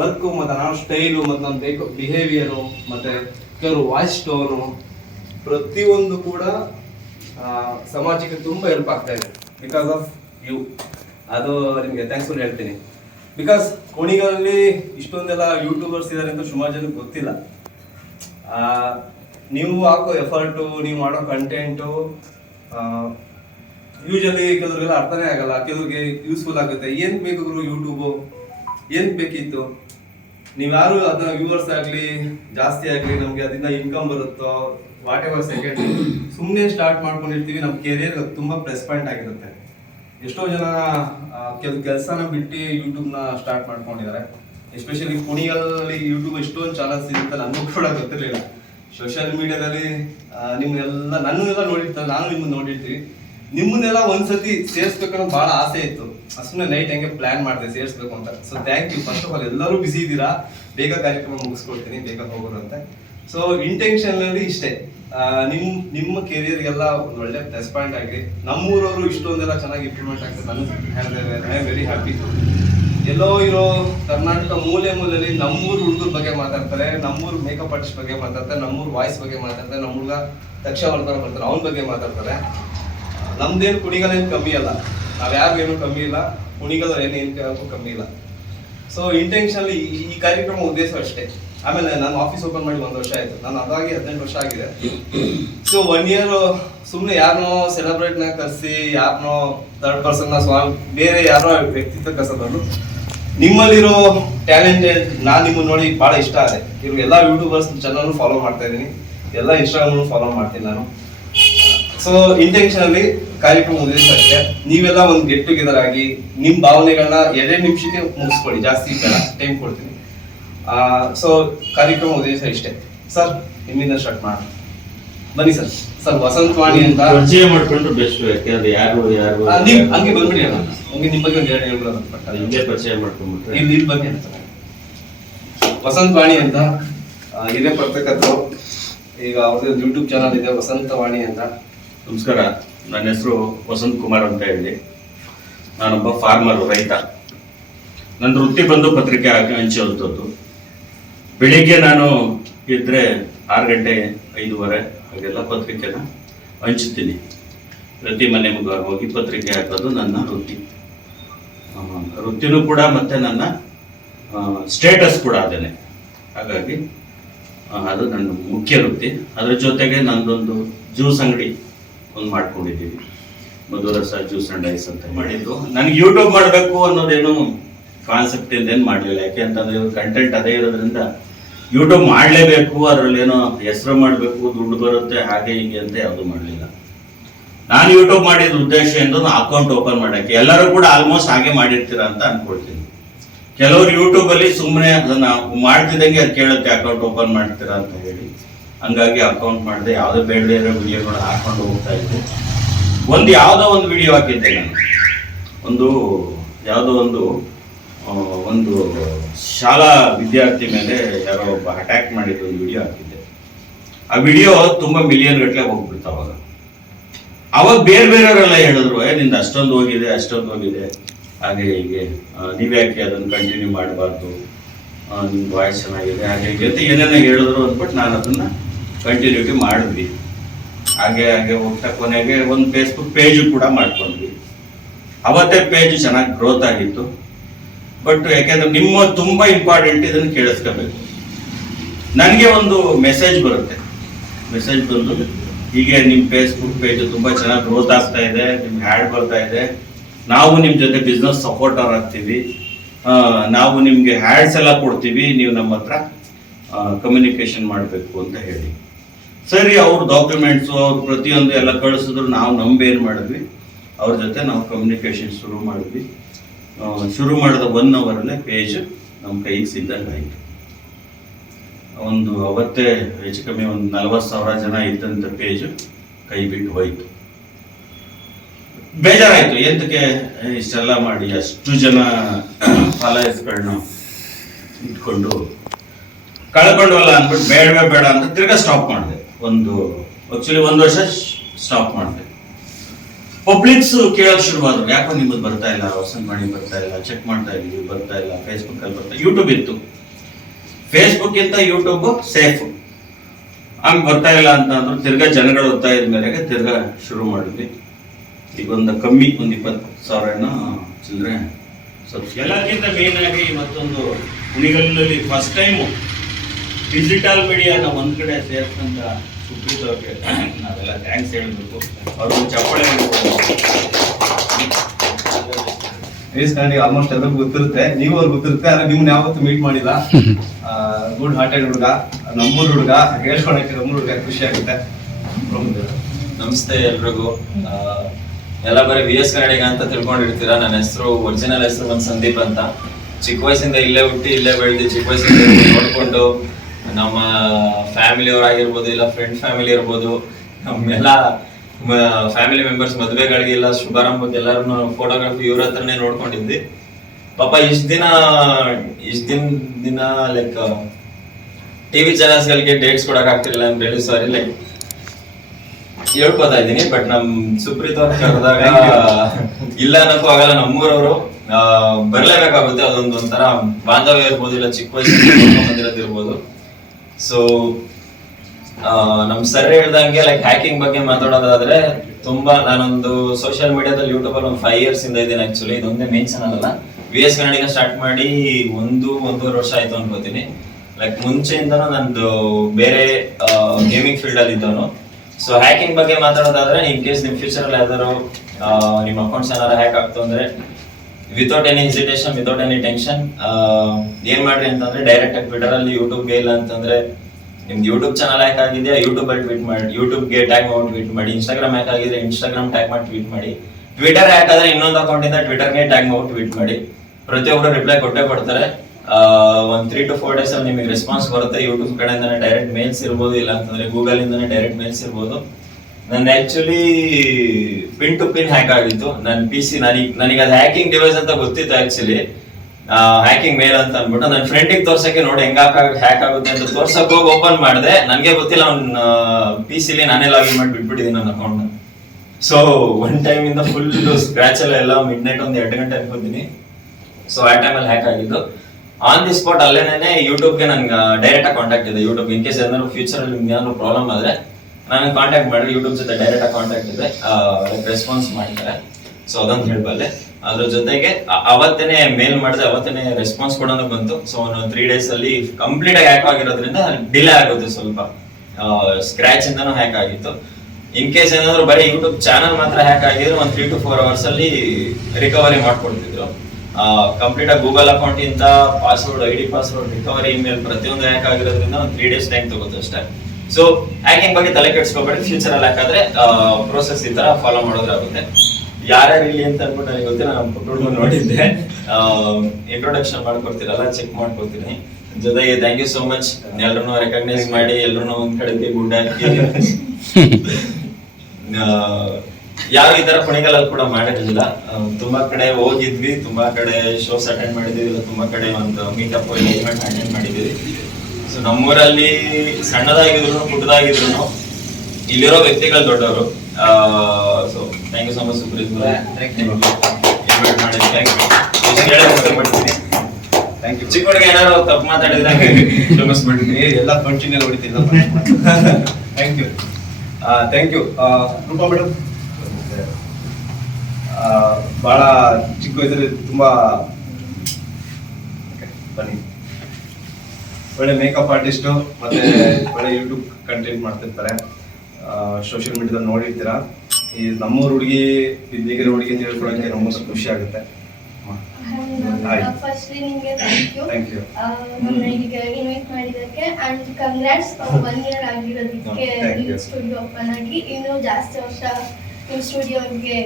ವರ್ಕು ಮತ್ತು ನಾನು ಸ್ಟೈಲು ಮತ್ತು ನಾನು ಬೇಕು ಬಿಹೇವಿಯರು ಮತ್ತು ಕೆಲವರು ವಾಯ್ಸ್ ಟೋನು ಪ್ರತಿಯೊಂದು ಕೂಡ ಸಮಾಜಕ್ಕೆ ತುಂಬ ಹೆಲ್ಪ್ ಆಗ್ತಾ ಇದೆ. ಬಿಕಾಸ್ ಆಫ್ ಯು ಅದು ನಿಮಗೆ ಥ್ಯಾಂಕ್ಸ್ಫುಲ್ ಹೇಳ್ತೀನಿ. ಬಿಕಾಸ್ ಕೋಣಿಗಳಲ್ಲಿ ಇಷ್ಟೊಂದೆಲ್ಲ ಯೂಟ್ಯೂಬರ್ಸ್ ಇದ್ದಾರೆ ಅಂತ ಸುಮಾರು ಜನಕ್ಕೆ ಗೊತ್ತಿಲ್ಲ. ನೀವು ಹಾಕೋ ಎಫರ್ಟು ನೀವು ಮಾಡೋ ಕಂಟೆಂಟು ಯೂಶಲಿ ಕೆಲವ್ರಿಗೆಲ್ಲ ಅರ್ಥನೇ ಆಗಲ್ಲ. ಕೆಲವ್ರಿಗೆ ಯೂಸ್ಫುಲ್ ಆಗುತ್ತೆ. ಏನ್ ಬೇಕು ಯೂಟ್ಯೂಬು ಏನ್ ಬೇಕಿತ್ತು? ನೀವ್ಯಾರು ಅದನ್ನ ವ್ಯೂವರ್ಸ್ ಆಗಲಿ, ಜಾಸ್ತಿ ಆಗಲಿ, ನಮಗೆ ಅದರಿಂದ ಇನ್ಕಮ್ ಬರುತ್ತೋ ವಾಟ್ ಎವರ್ ಸೆಕೆಂಡ್ ಸುಮ್ಮನೆ ಸ್ಟಾರ್ಟ್ ಮಾಡ್ಕೊಂಡಿರ್ತೀವಿ ನಮ್ಮ ಕೆರಿಯರ್ ತುಂಬಾ ಪ್ಲಸ್ ಪಾಯಿಂಟ್ ಆಗಿರುತ್ತೆ. ಎಷ್ಟೋ ಜನ ಕೆಲವು ಕೆಲಸನ ಬಿಟ್ಟು ಯೂಟ್ಯೂಬ್ನ ಸ್ಟಾರ್ಟ್ ಮಾಡ್ಕೊಂಡಿದ್ದಾರೆ ಎಸ್ಪೆಷಲಿ ಕುಣಿಯಲ್ಲಿ ಯೂಟ್ಯೂಬ್ ಎಷ್ಟೊಂದು ಚಾನಲ್ಸ್ ಅಂತ ನನಗೂ ಕೂಡ ಗೊತ್ತಿರಲಿಲ್ಲ. ಸೋಷಿಯಲ್ ಮೀಡಿಯಾದಲ್ಲಿ ನಿಮ್ಮನ್ನೆಲ್ಲ ನನ್ನನ್ನೆಲ್ಲ ನೋಡಿರ್ತಾರೆ, ನಾನು ನಿಮ್ಮನ್ನ ನೋಡಿರ್ತೀವಿ ನಿಮ್ಮನ್ನೆಲ್ಲ ಒಂದ್ಸತಿ ಸೇರಿಸ್ಬೇಕನ್ನೋ ಬಹಳ ಆಸೆ ಇತ್ತು. ಸುಮ್ಮನೆ ನೈಟ್ ಹೆಂಗೆ ಪ್ಲಾನ್ ಮಾಡಿದೆ, ಸೇರಿಸ್ಬೇಕು ಅಂತ. So thank you first of all ಎಲ್ಲರೂ ಬಿಸಿ ಇದ್ದೀರಾ ಬೇಗ ಕಾರ್ಯಕ್ರಮ ಮುಗಿಸ್ಕೊಡ್ತೀನಿ, ಬೇಗ ಹೋಗೋರು ಅಂತ. ಸೊ ಇಂಟೆನ್ಷನ್ ಅಲ್ಲಿ ಇಷ್ಟೇ. ನಿಮ್ಮ ನಿಮ್, ನಿಮ್ಮ ಕೆರಿಯರ್ಗೆಲ್ಲ ಒಂದು ಒಳ್ಳೆ ಪ್ಲಸ್ ಪಾಯಿಂಟ್ ಆಗಿ ನಮ್ಮೂರವರು ಇಷ್ಟೊಂದೆಲ್ಲ ಚೆನ್ನಾಗಿ ಇಂಪ್ಲಿಮೆಂಟ್ ಆಗ್ತದೆ ನನಗೆ ಐ ಆಮ್ ವೆರಿ ಹ್ಯಾಪಿ ಎಲ್ಲೋ ಇರೋ ಕರ್ನಾಟಕ ಮೂಲೆ ಮೂಲೆಯಲ್ಲಿ ನಮ್ಮೂರು ಹುಡುಗರ ಬಗ್ಗೆ ಮಾತಾಡ್ತಾರೆ, ನಮ್ಮೂರು ಮೇಕಪ್ ಆರ್ಟಿಸ್ಟ್ ಬಗ್ಗೆ ಮಾತಾಡ್ತಾರೆ, ನಮ್ಮೂರು ವಾಯ್ಸ್ ಬಗ್ಗೆ ಮಾತಾಡ್ತಾರೆ ನಮ್ಮ ದಕ್ಷ ವರ್ಧನ ಬರ್ತಾರೆ ಅವ್ನ ಬಗ್ಗೆ ಮಾತಾಡ್ತಾರೆ. ನಮ್ದೇನು ಕುಣಿಗಲೇನು ಕಮ್ಮಿ ಅಲ್ಲ. ನಾವ್ ಯಾರು ಏನು ಕಮ್ಮಿ ಇಲ್ಲ. ಕುಣಿಗಲ್ ಏನು ಏನು ಕಮ್ಮಿ ಇಲ್ಲ. ಸೊ ಇಂಟೆನ್ಷನ್ ಈ ಕಾರ್ಯಕ್ರಮ ಉದ್ದೇಶ ಅಷ್ಟೇ. ಆಮೇಲೆ ನಾನು ಆಫೀಸ್ ಓಪನ್ ಮಾಡಿ ಒಂದು ವರ್ಷ ಆಯ್ತು. ನಾನು ಅದಾಗಿ ಹದಿನೆಂಟು ವರ್ಷ ಆಗಿದೆ. ಸೊ ಒನ್ ಇಯರ್ ಸುಮ್ಮನೆ ಯಾರನ್ನೋ ಸೆಲೆಬ್ರೇಟ್ನ ಕರೆಸಿ ಯಾರನ್ನೋ ಥರ್ಡ್ ಪರ್ಸನ್ನ ಸ್ವಾಮಿ ಬೇರೆ ಯಾರೋ ವ್ಯಕ್ತಿತ್ವ ಕಸಬಾರ್ದು ನಿಮ್ಮಲ್ಲಿರೋ ಟ್ಯಾಲೆಂಟೆಡ್ ನಾನು ನಿಮ್ಮನ್ನ ನೋಡಿ ಬಹಳ ಇಷ್ಟ ಆದೆ. ಇವ್ರು ಎಲ್ಲ ಯೂಟ್ಯೂಬರ್ಸ್ ಚಾನಲ್ ಫಾಲೋ ಮಾಡ್ತಾ ಇದ್ದೀನಿ. ಎಲ್ಲ ಇನ್ಸ್ಟಾಗ್ರಾಮ್ ಫಾಲೋ ಮಾಡ್ತೀನಿ ನಾನು. ಸೊ ಇಂಟೆನ್ಷನ್ ಅಲ್ಲಿ ಕಾರ್ಯಕ್ರಮ ಉದ್ದೇಶ ಅಷ್ಟೇ ನೀವೆಲ್ಲ ಒಂದು ಗೆಟ್ ಟುಗೆದರ್ ಆಗಿ ನಿಮ್ ಭಾವನೆಗಳನ್ನ ಎರಡೇ ನಿಮಿಷಕ್ಕೆ ಮುಗಿಸ್ಕೊಳ್ಳಿ. ಜಾಸ್ತಿ ಬೇಡ ಟೈಮ್ ಕೊಡ್ತೀನಿ. ಸೊ ಕಾರ್ಯಕ್ರಮ ಉದ್ದೇಶ ಇಷ್ಟೇ. ಸರ್ ನಿಮ್ಮಿಂದ ಸ್ಟಾರ್ಟ್ ಮಾಡೋಣ. ಬನ್ನಿ ಸರ್ ಸರ್ ವಸಂತವಾಣಿ ಅಂತ ಪರಿಚಯ ಮಾಡ್ಕೊಂಡ್ರು ಬೆಸ್ಟ್ ಯಾಕಂದ್ರೆ ಯಾರು ಯಾರು? ನೀವು ಹಂಗೆ ಬಂದ್ಬಿಡಿ ಅಲ್ಲ ಹಂಗೆ ನಿಮ್ಮ ಬಗ್ಗೆ ಒಂದು ಎರಡು ಹೇಳ್ಬಿಡೋದು ಅಂತ ಹಿಂಗೆ ಪರಿಚಯ ಮಾಡ್ಕೊಂಡ್ಬಿಟ್ರೆ. ಇಲ್ಲಿ ಇಲ್ಲಿ ಬನ್ನಿ ಅಂತ. ವಸಂತವಾಣಿ ಅಂತ ಇದೇ ಹಿರಿಯ ಪತ್ರಕರ್ತರು ಈಗ ಅವ್ರದ್ದು ಯೂಟ್ಯೂಬ್ ಚಾನಲ್ ಇದೆ ವಸಂತವಾಣಿ ಅಂತ. ನಮಸ್ಕಾರ. ನನ್ನ ಹೆಸರು ವಸಂತ್ ಕುಮಾರ್ ಅಂತ ಹೇಳಿ. ನಾನೊಬ್ಬ ಫಾರ್ಮರ್ ರೈತ. ನನ್ನ ವೃತ್ತಿ ಬಂದು ಪತ್ರಿಕೆ ಹಂಚುವಂಥದ್ದು ಬೆಳಿಗ್ಗೆ ನಾನು ಇದ್ದರೆ ಆರು ಗಂಟೆ ಐದೂವರೆ ಹಾಗೆಲ್ಲ ಪತ್ರಿಕೆನ ಹಂಚುತ್ತೀನಿ ಪ್ರತಿ ಮನೆ ಮುಗ ಹೋಗಿ ಪತ್ರಿಕೆ ಹಾಕೋದು ನನ್ನ ವೃತ್ತಿ. ವೃತ್ತಿನೂ ಕೂಡ ಮತ್ತೆ ನನ್ನ ಸ್ಟೇಟಸ್ ಕೂಡ ಅದೇನೆ. ಹಾಗಾಗಿ ಅದು ನನ್ನ ಮುಖ್ಯ ವೃತ್ತಿ. ಅದರ ಜೊತೆಗೆ ನಂದೊಂದು ಜ್ಯೂಸ್ ಅಂಗಡಿ. ಒಂದು ಮಾಡ್ಕೊಂಡಿದ್ದೀವಿ. ಮಧುರಸ ಜ್ಯೂಸ್ ಅಂಡ್ ಐಸ್ ಅಂತ ಮಾಡಿದ್ದು. ನನಗೆ ಯೂಟ್ಯೂಬ್ ಮಾಡಬೇಕು ಅನ್ನೋದೇನು ಕಾನ್ಸೆಪ್ಟ್ ಏನು ಮಾಡಲಿಲ್ಲ. ಯಾಕೆ ಅಂತಂದ್ರೆ ಕಂಟೆಂಟ್ ಅದೇ ಇರೋದ್ರಿಂದ ಯೂಟ್ಯೂಬ್ ಮಾಡಲೇಬೇಕು ಅದರಲ್ಲೇನೋ ಹೆಸರು ಮಾಡಬೇಕು ದುಡ್ಡು ಬರುತ್ತೆ ಹಾಗೆ ಹೀಗೆ ಅಂತ ಯಾವುದು ಮಾಡಲಿಲ್ಲ. ನಾನು ಯೂಟ್ಯೂಬ್ ಮಾಡಿದ ಉದ್ದೇಶ ಎಂದು ಅಕೌಂಟ್ ಓಪನ್ ಮಾಡೋಕ್ಕೆ. ಎಲ್ಲರೂ ಕೂಡ ಆಲ್ಮೋಸ್ಟ್ ಹಾಗೆ ಮಾಡಿರ್ತೀರ ಅಂತ ಅನ್ಕೊಳ್ತೀನಿ. ಕೆಲವರು ಯೂಟ್ಯೂಬಲ್ಲಿ ಸುಮ್ಮನೆ ಅದನ್ನ ಮಾಡ್ತಿದ್ದಂಗೆ ಅದು ಕೇಳುತ್ತೆ ಅಕೌಂಟ್ ಓಪನ್ ಮಾಡ್ತೀರಾ ಅಂತ ಹೇಳಿ. ಹಂಗಾಗಿ ಅಕೌಂಟ್ ಮಾಡಿದೆ. ಯಾವುದೋ ಬೇಡದೇ ಇರೋ ವಿಡಿಯೋಗಳು ಹಾಕೊಂಡು ಹೋಗ್ತಾ ಇದ್ದೆ. ಒಂದು ಯಾವುದೋ ಒಂದು ವಿಡಿಯೋ ಹಾಕಿದ್ದೆ ನಾನು. ಒಂದು ಯಾವುದೋ ಒಂದು ಒಂದು ಶಾಲಾ ವಿದ್ಯಾರ್ಥಿ ಮೇಲೆ ಯಾರೋ ಒಬ್ಬ ಅಟ್ಯಾಕ್ ಮಾಡಿದ ಒಂದು ವಿಡಿಯೋ ಹಾಕಿದ್ದೆ. ಆ ವಿಡಿಯೋ ತುಂಬ ಮಿಲಿಯನ್ ಗಟ್ಟಲೆ ಹೋಗ್ಬಿಡ್ತು ಅವಾಗ. ಅವಾಗ ಬೇರೆ ಬೇರೆಯವರೆಲ್ಲ ಹೇಳಿದ್ರು, ಏ, ನಿಂದ ಅಷ್ಟೊಂದು ಹೋಗಿದೆ ಅಷ್ಟೊಂದು ಹೋಗಿದೆ. ಹಾಗೆ ಹೀಗೆ. ನೀವೇ ನೀವ್ಯಾಕೆ ಅದನ್ನು ಕಂಟಿನ್ಯೂ ಮಾಡಬಾರ್ದು? ನಿಮ್ಮ ವಾಯ್ಸ್ ಚೆನ್ನಾಗಿದೆ ಹಾಗೆ ಅಂತ ಏನೇನೋ ಹೇಳಿದ್ರು ಅಂದ್ಬಿಟ್ಟು ನಾನು ಅದನ್ನ ಕಂಟಿನ್ಯೂಟಿ ಮಾಡಿದ್ವಿ. ಹಾಗೆ ಹಾಗೆ ಹೋಗ್ತಾ ಕೊನೆಗೆ ಒಂದು ಫೇಸ್ಬುಕ್ ಪೇಜು ಕೂಡ ಮಾಡ್ಕೊಂಡ್ವಿ. ಅವತ್ತೇ ಪೇಜ್ ಚೆನ್ನಾಗಿ ಗ್ರೋತ್ ಆಗಿತ್ತು. ಬಟ್ ಯಾಕೆಂದ್ರೆ ನಿಮ್ಮ ತುಂಬ ಇಂಪಾರ್ಟೆಂಟ್ ಇದನ್ನು ಕೇಳಿಸ್ಕೋಬೇಕು. ನನಗೆ ಒಂದು ಮೆಸೇಜ್ ಬರುತ್ತೆ. ಮೆಸೇಜ್ ಬಂದು, ಹೀಗೆ ನಿಮ್ಮ ಫೇಸ್ಬುಕ್ ಪೇಜ್ ತುಂಬ ಚೆನ್ನಾಗಿ ಗ್ರೋತ್ ಆಗ್ತಾ ಇದೆ, ನಿಮ್ಗೆ ಹ್ಯಾಡ್ ಬರ್ತಾ ಇದೆ. ನಾವು ನಿಮ್ಮ ಜೊತೆ ಬಿಸ್ನೆಸ್ ಸಪೋರ್ಟರ್ ಆಗ್ತೀವಿ. ನಾವು ನಿಮಗೆ ಹ್ಯಾಡ್ಸ್ ಎಲ್ಲ ಕೊಡ್ತೀವಿ. ನೀವು ನಮ್ಮ ಹತ್ರ ಕಮ್ಯುನಿಕೇಶನ್ ಮಾಡಬೇಕು ಅಂತ ಹೇಳಿ. ಸರಿ, ಅವ್ರ ಡಾಕ್ಯುಮೆಂಟ್ಸು ಅವ್ರ ಪ್ರತಿಯೊಂದು ಎಲ್ಲ ಕಳಿಸಿದ್ರು ನಾವು ನಮ್ಬೇನು ಮಾಡಿದ್ವಿ? ಅವ್ರ ಜೊತೆ ನಾವು ಕಮ್ಯುನಿಕೇಷನ್ ಶುರು ಮಾಡಿದ್ವಿ. ಶುರು ಮಾಡಿದ ಒನ್ ಅವರಲ್ಲೇ ಪೇಜ್ ನಮ್ಮ ಕೈಗೆ ಸಿದ್ಧಂಗಾಯಿತು. ಒಂದು ಅವತ್ತೇ ಹೆಚ್ಚು ಕಮ್ಮಿ ಒಂದು ನಲವತ್ತು ಸಾವಿರ ಜನ ಇದ್ದಂಥ ಪೇಜ್ ಕೈ ಬಿಟ್ಟು ಹೋಯಿತು. ಬೇಜಾರಾಯಿತು. ಎಂತಕ್ಕೆ ಇಷ್ಟೆಲ್ಲ ಮಾಡಿ? ಅಷ್ಟು ಜನ ಫಾಲೋಯರ್ಸ್ಗಳನ್ನ ಇಟ್ಕೊಂಡು ಕಳ್ಕೊಂಡವಲ್ಲ ಅಂದ್ಬಿಟ್ಟು ಬೇಡವೇ ಬೇಡ ಅಂತ ತಿರ್ಗಾ ಸ್ಟಾಪ್ ಮಾಡಿದೆ. ಒಂದು ಆಕ್ಚುಲಿ ಒಂದು ವರ್ಷ ಸ್ಟಾಪ್ ಮಾಡಿದೆ ಪಬ್ಲಿಕ್ಸ್ ಕೇಳೋಕೆ ಶುರುವಾದ್ರು ಯಾಕೋ ನಿಮ್ಮದು ಬರ್ತಾ ಇಲ್ಲ ಹೊಸಂಗವಾಣಿ ಬರ್ತಾ ಇಲ್ಲ ಚೆಕ್ ಮಾಡ್ತಾ ಇದೀವಿ, ಬರ್ತಾ ಇಲ್ಲ ಫೇಸ್ಬುಕ್ ಅಲ್ಲಿ ಬರ್ತಾ ಯೂಟ್ಯೂಬ್ ಇತ್ತು. ಫೇಸ್ಬುಕ್ ಇಂತ ಯೂಟ್ಯೂಬ್ ಸೇಫ್ ಹಂಗ್ ಬರ್ತಾ ಇಲ್ಲ ಅಂತ ಅಂದ್ರು, ತಿರ್ಗಾ ಜನಗಳು ಒತ್ತಾಯದ ಮೇರೆಗೆ ತಿರ್ಗಾ ಶುರು ಮಾಡಿದ್ವಿ. ಈಗ ಒಂದು ಕಮ್ಮಿ, ಒಂದು ಇಪ್ಪತ್ತು ಸಾವಿರನ ಚಿಲ್ಲರೆ ಎಲ್ಲಕ್ಕಿಂತ ಮೇನ್ ಆಗಿ ಮತ್ತೊಂದು ಕುಣಿಗಲ್ಲಲ್ಲಿ ಫಸ್ಟ್ ಟೈಮು ಡಿಜಿಟಲ್ ಮೀಡಿಯಾನ ಒಂದ್ ಕಡೆ ಸೇರ್ಸಂತ ಸುಪ್ರೀತ್ ಅವ್ರಿಗೆ ನಾವೆಲ್ಲ ಥ್ಯಾಂಕ್ಸ್ ಹೇಳ್ಬೇಕು. ಅವ್ರಿಗೆ ಚಪ್ಪಾಳೆ ಕನ್ನಡಿಗ ಆಲ್ಮೋಸ್ಟ್ ಎಲ್ಲರಿಗೂ ಗೊತ್ತಿರುತ್ತೆ. ನೀವು ಅವ್ರಿಗೆ ಗೊತ್ತಿರುತ್ತೆ ಆದ್ರೆ ನಿಮ್ನ ಯಾವತ್ತೂ ಮೀಟ್ ಮಾಡಿಲ್ಲ. ಗುಡ್ ಹಾರ್ಟೆಡ್ ಹುಡುಗ ನಮ್ಮೂರ್ ಹುಡುಗ ಹೇಳ್ಕೊಳಕ್ಕೆ ನಮ್ಮೂರ್ ಹುಡುಗ ಖುಷಿ ಆಗುತ್ತೆ. ನಮಸ್ತೆ ಎಲ್ರಿಗೂ. ಎಲ್ಲ ಬರೀ ವಿ ಎಸ್ ಕನ್ನಡಿಗ ಅಂತ ತಿಳ್ಕೊಂಡಿರ್ತೀರಾ? ನನ್ನ ಹೆಸರು ಒರಿಜಿನಲ್ ಹೆಸರು ಬಂದು ಸಂದೀಪ್ ಅಂತ. ಚಿಕ್ಕ ವಯಸ್ಸಿಂದ ಇಲ್ಲೇ ಹುಟ್ಟಿ ಇಲ್ಲೇ ಬೆಳೆದು ಚಿಕ್ಕ ವಯಸ್ಸಿಂದ ನೋಡ್ಕೊಂಡು ನಮ್ಮ ಫ್ಯಾಮಿಲಿ ಆಗಿರ್ಬೋದು ಇಲ್ಲ ಫ್ರೆಂಡ್ ಫ್ಯಾಮಿಲಿ ಇರ್ಬೋದು ನಮ್ಮೆಲ್ಲ ಫ್ಯಾಮಿಲಿ ಮೆಂಬರ್ಸ್ ಮದುವೆಗಳಿಗೆಲ್ಲ ಶುಭಾರಂಭಕ್ಕೆ ಎಲ್ಲರೂ ಫೋಟೋಗ್ರಫಿ ಇವ್ರ ಹತ್ರನೇ ನೋಡ್ಕೊಂಡಿದ್ವಿ. ಪಾಪ ಇಷ್ಟು ದಿನ ಇಷ್ಟು ದಿನ ದಿನ ಲೈಕ್ ಟಿವಿ ಚಾನಲ್ಸ್ಗಳಿಗೆ ಡೇಟ್ಸ್ ಕೊಡಕ್ ಆಗ್ತಿರ್ಲಿಲ್ಲ ಅಂತ ಹೇಳಿ ಸಾರಿ ಲೈಕ್ ಹೇಳ್ಕೊತಾ ಇದ್ದೀನಿ ಬಟ್ ನಮ್ ಸುಪ್ರೀತ್ ಅವ್ರ ಕರೆದಾಗ ಇಲ್ಲ ಅನ್ನಕ್ಕೂ ಆಗಲ್ಲ ನಮ್ಮೂರವರು. ಬರ್ಲೇಬೇಕಾಗುತ್ತೆ ಅದೊಂದು ಒಂಥರ ಬಾಂಧವ್ಯ ಇರ್ಬೋದು ಇಲ್ಲ ಚಿಕ್ಕ ವಯಸ್ಸಿನ ಬಂದಿರೋದು ಇರ್ಬೋದು. ಸೊ ನಮ್ ಸರ್ ಹೇಳ್ದಂಗೆ ಲೈಕ್ ಹ್ಯಾಕಿಂಗ್ ಬಗ್ಗೆ ಮಾತಾಡೋದಾದ್ರೆ, ತುಂಬಾ ನಾನೊಂದು ಸೋಷಿಯಲ್ ಮೀಡಿಯಾದಲ್ಲಿ ಯೂಟ್ಯೂಬ್ ಅಲ್ಲಿ ಒಂದು ಫೈವ್ ಇಯರ್ಸ್ ಇಂದ ಇದ್ದೀನಿ ಆಕ್ಚುಲಿ ಇದೊಂದೇ ಮೇನ್ ಚಾನಲ್ ಅಲ್ಲ. ವಿ ಎಸ್ ಕನ್ನಡಿಗ ಸ್ಟಾರ್ಟ್ ಮಾಡಿ ಒಂದು, ಒಂದೂವರೆ ವರ್ಷ ಆಯ್ತು ಅನ್ಕೋತೀನಿ. ಲೈಕ್ ಮುಂಚೆಯಿಂದನೂ ನಂದು ಬೇರೆ ಗೇಮಿಂಗ್ ಫೀಲ್ಡ್ ಅಲ್ಲಿ ಇದ್ದವನು. ಸೊ ಹ್ಯಾಕಿಂಗ್ ಬಗ್ಗೆ ಮಾತಾಡೋದಾದ್ರೆ ಇನ್ ಕೇಸ್ ನಿಮ್ ಫ್ಯೂಚರ್ ಅಲ್ಲಿ ಯಾವ್ದಾದ್ರು ನಿಮ್ಮ ಅಕೌಂಟ್ಸ್ ಏನಾದ್ರು ಹ್ಯಾಕ್ ಆಗ್ತು ಅಂದ್ರೆ without any hesitation without any tension ಏನ್ ಮಾಡ್ರಿ ಅಂತಂದ್ರೆ ಡೈರೆಕ್ಟ್ ಆಗಿ ಟ್ವಿಟರ್ ಅಲ್ಲಿ ಯೂಟ್ಯೂಬ್ಗೆ ಇಲ್ಲ ಅಂತಂದ್ರೆ ನಿಮ್ದು ಯೂಟ್ಯೂಬ್ ಚಾನಲ್ ಹ್ಯಾಕ್ ಆಗಿದೆಯಾ ಯೂಟ್ಯೂಬ್ ಅಲ್ಲಿ ಟ್ವೀಟ್ ಮಾಡಿ ಯೂಟ್ಯೂಬ್ಗೆ ಟ್ಯಾಗ್ ಮಾಡಿ ಟ್ವೀಟ್ ಮಾಡಿ ಇನ್ಸ್ಟಾಗ್ರಾಮ್ ಹ್ಯಾಕ್ ಆಗಿದ್ರೆ ಇನ್ಸ್ಟಾಗ್ರಾಮ್ ಟ್ಯಾಗ್ ಮಾಡಿ ಟ್ವೀಟ್ ಮಾಡಿ. ಟ್ವಿಟರ್ ಹ್ಯಾಕ್ ಆದ್ರೆ ಇನ್ನೊಂದು ಅಕೌಂಟ್ ಇಂದ ಟ್ವಿಟರ್ಗೆ ಟ್ಯಾಗ್ ಮಾಡಿ ಟ್ವೀಟ್ ಮಾಡಿ. ಪ್ರತಿಯೊಬ್ಬರು ರಿಪ್ಲೈ ಕೊಟ್ಟೆ ಕೊಡ್ತಾರೆ. ಒಂದ್ ತ್ರೀ ಟು ಫೋರ್ ಡೇಸ್ ಅಲ್ಲಿ ನಿಮಗೆ ರೆಸ್ಪಾನ್ಸ್ ಬರುತ್ತೆ. ಯೂಟ್ಯೂಬ್ ಕಡೆಯಿಂದನೇ ಡೈರೆಕ್ಟ್ ಮೇಲ್ಸ್ ಇರ್ಬೋದು, ಇಲ್ಲ ಅಂತಂದ್ರೆ ಗೂಗಲ್ ಇಂದಾನೆ ಡೈರೆಕ್ಟ್ ಮೇಲ್ಸ್ ಇರ್ಬೋದು. ನಂದು actually pin to pin hack ಆಗಿತ್ತು. ನನ್ನ ಪಿ ಸಿ ನನಗೆ ನನಗೆ ಅದು ಹ್ಯಾಕಿಂಗ್ ಡಿವೈಸ್ ಅಂತ ಗೊತ್ತಿತ್ತು ಆಕ್ಚುಲಿ ಹ್ಯಾಕಿಂಗ್ ಮೇಲ್ ಅಂತ ಅಂದ್ಬಿಟ್ಟು ನನ್ನ ಫ್ರೆಂಡಿಗೆ ತೋರ್ಸಕ್ಕೆ ನೋಡಿ ಹೆಂಗ ಹ್ಯಾಕ್ ಆಗುತ್ತೆ ಅಂತ ತೋರ್ಸಕ್ ಹೋಗಿ ಓಪನ್ ಮಾಡಿದೆ. ನನಗೆ ಗೊತ್ತಿಲ್ಲ ಅವ್ನ ಪಿ ಸಿಲಿ ನಾನೇ ಲಾಗಿನ್ ಮಾಡಿ ಬಿಟ್ಬಿಟ್ಟಿದ್ದೀನಿ ನನ್ನ ಅಕೌಂಟ್ ಸೊ ಒನ್ ಟೈಮ್ ಇಂದ ಫುಲ್ ಸ್ಕ್ರಾಚ್ ಎಲ್ಲ ಎಲ್ಲ ಮಿಡ್ ನೈಟ್ ಒಂದು ಎರಡು ಗಂಟೆ ಅನ್ಕೋತೀನಿ. ಸೊ ಆ ಟೈಮಲ್ಲಿ ಹ್ಯಾಕ್ ಆಗಿದ್ದು. ಆನ್ ದಿ ಸ್ಪಾಟ್ ಅಲ್ಲೇನೆ ಯೂಟ್ಯೂಬ್ಗೆ ನನ್ಗೆ ಡೈರೆಕ್ಟ್ ಆಗಿ ಕಾಂಟ್ಯಾಕ್ಟ್ ಇದೆ. ಯೂಟ್ಯೂಬ್ ಇನ್ ಕೇಸ್ ಏನಾದ್ರು ಫ್ಯೂಚರ್ ಅಲ್ಲಿ ಏನಾದ್ರು ಪ್ರಾಬ್ಲಮ್ ಆದ್ರೆ ನನಗೆ ಕಾಂಟ್ಯಾಕ್ಟ್ ಮಾಡಿ ಯೂಟ್ಯೂಬ್ ಜೊತೆ ಡೈರೆಕ್ಟ್ ಆಗಿ ಕಾಂಟ್ಯಾಕ್ಟ್ ಇದೆ ರೆಸ್ಪಾನ್ಸ್ ಮಾಡ್ತಾರೆ ಸೊ ಅದೊಂದು ಹೇಳ್ಬಲ್ಲೆ. ಅದ್ರ ಜೊತೆಗೆ ಅವತ್ತೇನೆ ಮೇಲ್ ಮಾಡಿದೆ ಅವತ್ತೇನೆ ರೆಸ್ಪಾನ್ಸ್ ಕೊಡೋದು ಬಂತು. ಸೊ ಒಂದು ತ್ರೀ ಡೇಸ್ ಅಲ್ಲಿ ಕಂಪ್ಲೀಟ್ ಆಗಿ ಹ್ಯಾಕ್ ಆಗಿರೋದ್ರಿಂದ ಡಿಲೇ ಆಗುತ್ತೆ ಸ್ವಲ್ಪ. ಸ್ಕ್ರಾಚ್ ಇಂದಾನು ಹ್ಯಾಕ್ ಆಗಿತ್ತು. ಇನ್ ಕೇಸ್ ಏನಾದ್ರು ಬರೀ ಯೂಟ್ಯೂಬ್ ಚಾನಲ್ ಮಾತ್ರ ಹ್ಯಾಕ್ ಆಗಿದ್ರೆ ಒಂದು ತ್ರೀ ಟು ಫೋರ್ ಅವರ್ಸ್ ಅಲ್ಲಿ ರಿಕವರಿ ಮಾಡ್ಕೊಡ್ತಿದ್ರು. ಕಂಪ್ಲೀಟ್ ಆಗಿ ಗೂಗಲ್ ಅಕೌಂಟ್ ಇಂದ password I D password recovery email ಪ್ರತಿಯೊಂದು ಹ್ಯಾಕ್ ಆಗಿರೋದ್ರಿಂದ ಒಂದು ತ್ರೀ ಡೇಸ್ ಟೈಮ್ ತಗೋತು ಅಷ್ಟೇ. ಸೊ ಹ್ಯಾಕಿಂಗ್ ಬಗ್ಗೆ ತಲೆ ಕೆಡಿಸ್ಕೋಬೇಡಿ. ಫ್ಯೂಚರ್ ಅಲ್ಲಿ ಹಾಕಾದ್ರೆ ಪ್ರೋಸೆಸ್ ಈ ತರ ಫಾಲೋ ಮಾಡೋದ್ರಾಗುತ್ತೆ ಯಾರ್ಯಾರು ಇಲ್ಲಿ ಅಂತ ಅನ್ಬಿಟ್ಟು ನನಗೆ ಗೊತ್ತಿಲ್ಲ, ನಾನು ಪುಟ್ಟು ನೋಡಿದ್ದೆ. ಇಂಟ್ರೊಡಕ್ಷನ್ ಮಾಡ್ಕೊಡ್ತೀರಲ್ಲ ಚೆಕ್ ಮಾಡ್ಕೊಡ್ತೀನಿ. ಜೊತೆಗೆ ಥ್ಯಾಂಕ್ ಯು ಸೋ ಮಚ್ ಎಲ್ರನ್ನೂ ರೆಕಗ್ನೈಸ್ ಮಾಡಿ, ಎಲ್ರನ್ನೂ ಒಂದ್ ಕಡೆಗೆ ಗುಡ್ ಹಾಕಿ. ಯಾರು ಈ ತರ ಕುಣಿಗಲಲ್ಲಿ ಕೂಡ ಮಾಡಿರಲಿಲ್ಲ. ತುಂಬಾ ಕಡೆ ಹೋಗಿದ್ವಿ, ತುಂಬಾ ಕಡೆ ಶೋಸ್ ಅಟೆಂಡ್ ಮಾಡಿದ್ವಿ ತುಂಬಾ ಕಡೆ ಒಂದು ಮೀಟಪ್ ಈವೆಂಟ್ ಅಟೆಂಡ್ ಮಾಡಿದ್ವಿ ಸೊ ನಮ್ಮೂರಲ್ಲಿ ಸಣ್ಣದಾಗಿದ್ರು ಪುಟ್ಟದಾಗಿದ್ರು ಇಲ್ಲಿರೋ ವ್ಯಕ್ತಿಗಳು ದೊಡ್ಡವರು. So thank you so much Supreeth thank you ಚಿಕ್ಕ ಹುಡುಗ ಏನಾದ್ರು ತಪ್ಪು ಮಾತಾಡಿದ್ರೆ ಕ್ಷಮಿಸ್ಬಿಡ್ತೀನಿ. ಎಲ್ಲ continue ಹೊಡಿತಿಲ್ಲ thank you thank you Roopa madam ಬಹಳ ಚಿಕ್ಕ ವಯಸ್ಸಲ್ಲಿ ತುಂಬಾ ಬನ್ನಿ. ಒಳ್ಳೆ ಮೇಕಪ್ ಆರ್ಟಿಸ್ಟು ಮತ್ತೆ ಒಳ್ಳೆ ಯೂಟ್ಯೂಬ್ ಕಂಟೆಂಟ್ ಮಾಡ್ತಿರ್ತಾರೆ. ಸೋಷಿಯಲ್ ಮೀಡಿಯಾದಲ್ಲಿ ನೋಡಿರ್ತೀರಾ. ಈ ನಮ್ಮೂರು ಹುಡುಗಿ ಬಿದ್ದಿಗೆರೆ ಹುಡುಗಿ ಅಂತ ಹೇಳ್ಕೊಳಕ್ಕೆ ನಮಗೂ ಖುಷಿ ಆಗುತ್ತೆ. ಇನ್ನು ಫಸ್ಟ್ಲಿ ನಿಮಗೆ ಥ್ಯಾಂಕ್ ಯು ಇನ್ವೈಟ್ ಮಾಡಿದ್ದಕ್ಕೆ ಕಂಗ್ರಾಟ್ಸ್ ಒನ್ ಇಯರ್ ಆಗಿರೋದಕ್ಕೆ thank you. ನಿಮ್ಮ ಸ್ಟುಡಿಯೋ ಓಪನ್ ಆಗಿ. ಇನ್ನೂ ಜಾಸ್ತಿ ವರ್ಷ ನಿಮ್ಮ ಸ್ಟುಡಿಯೋಗೆ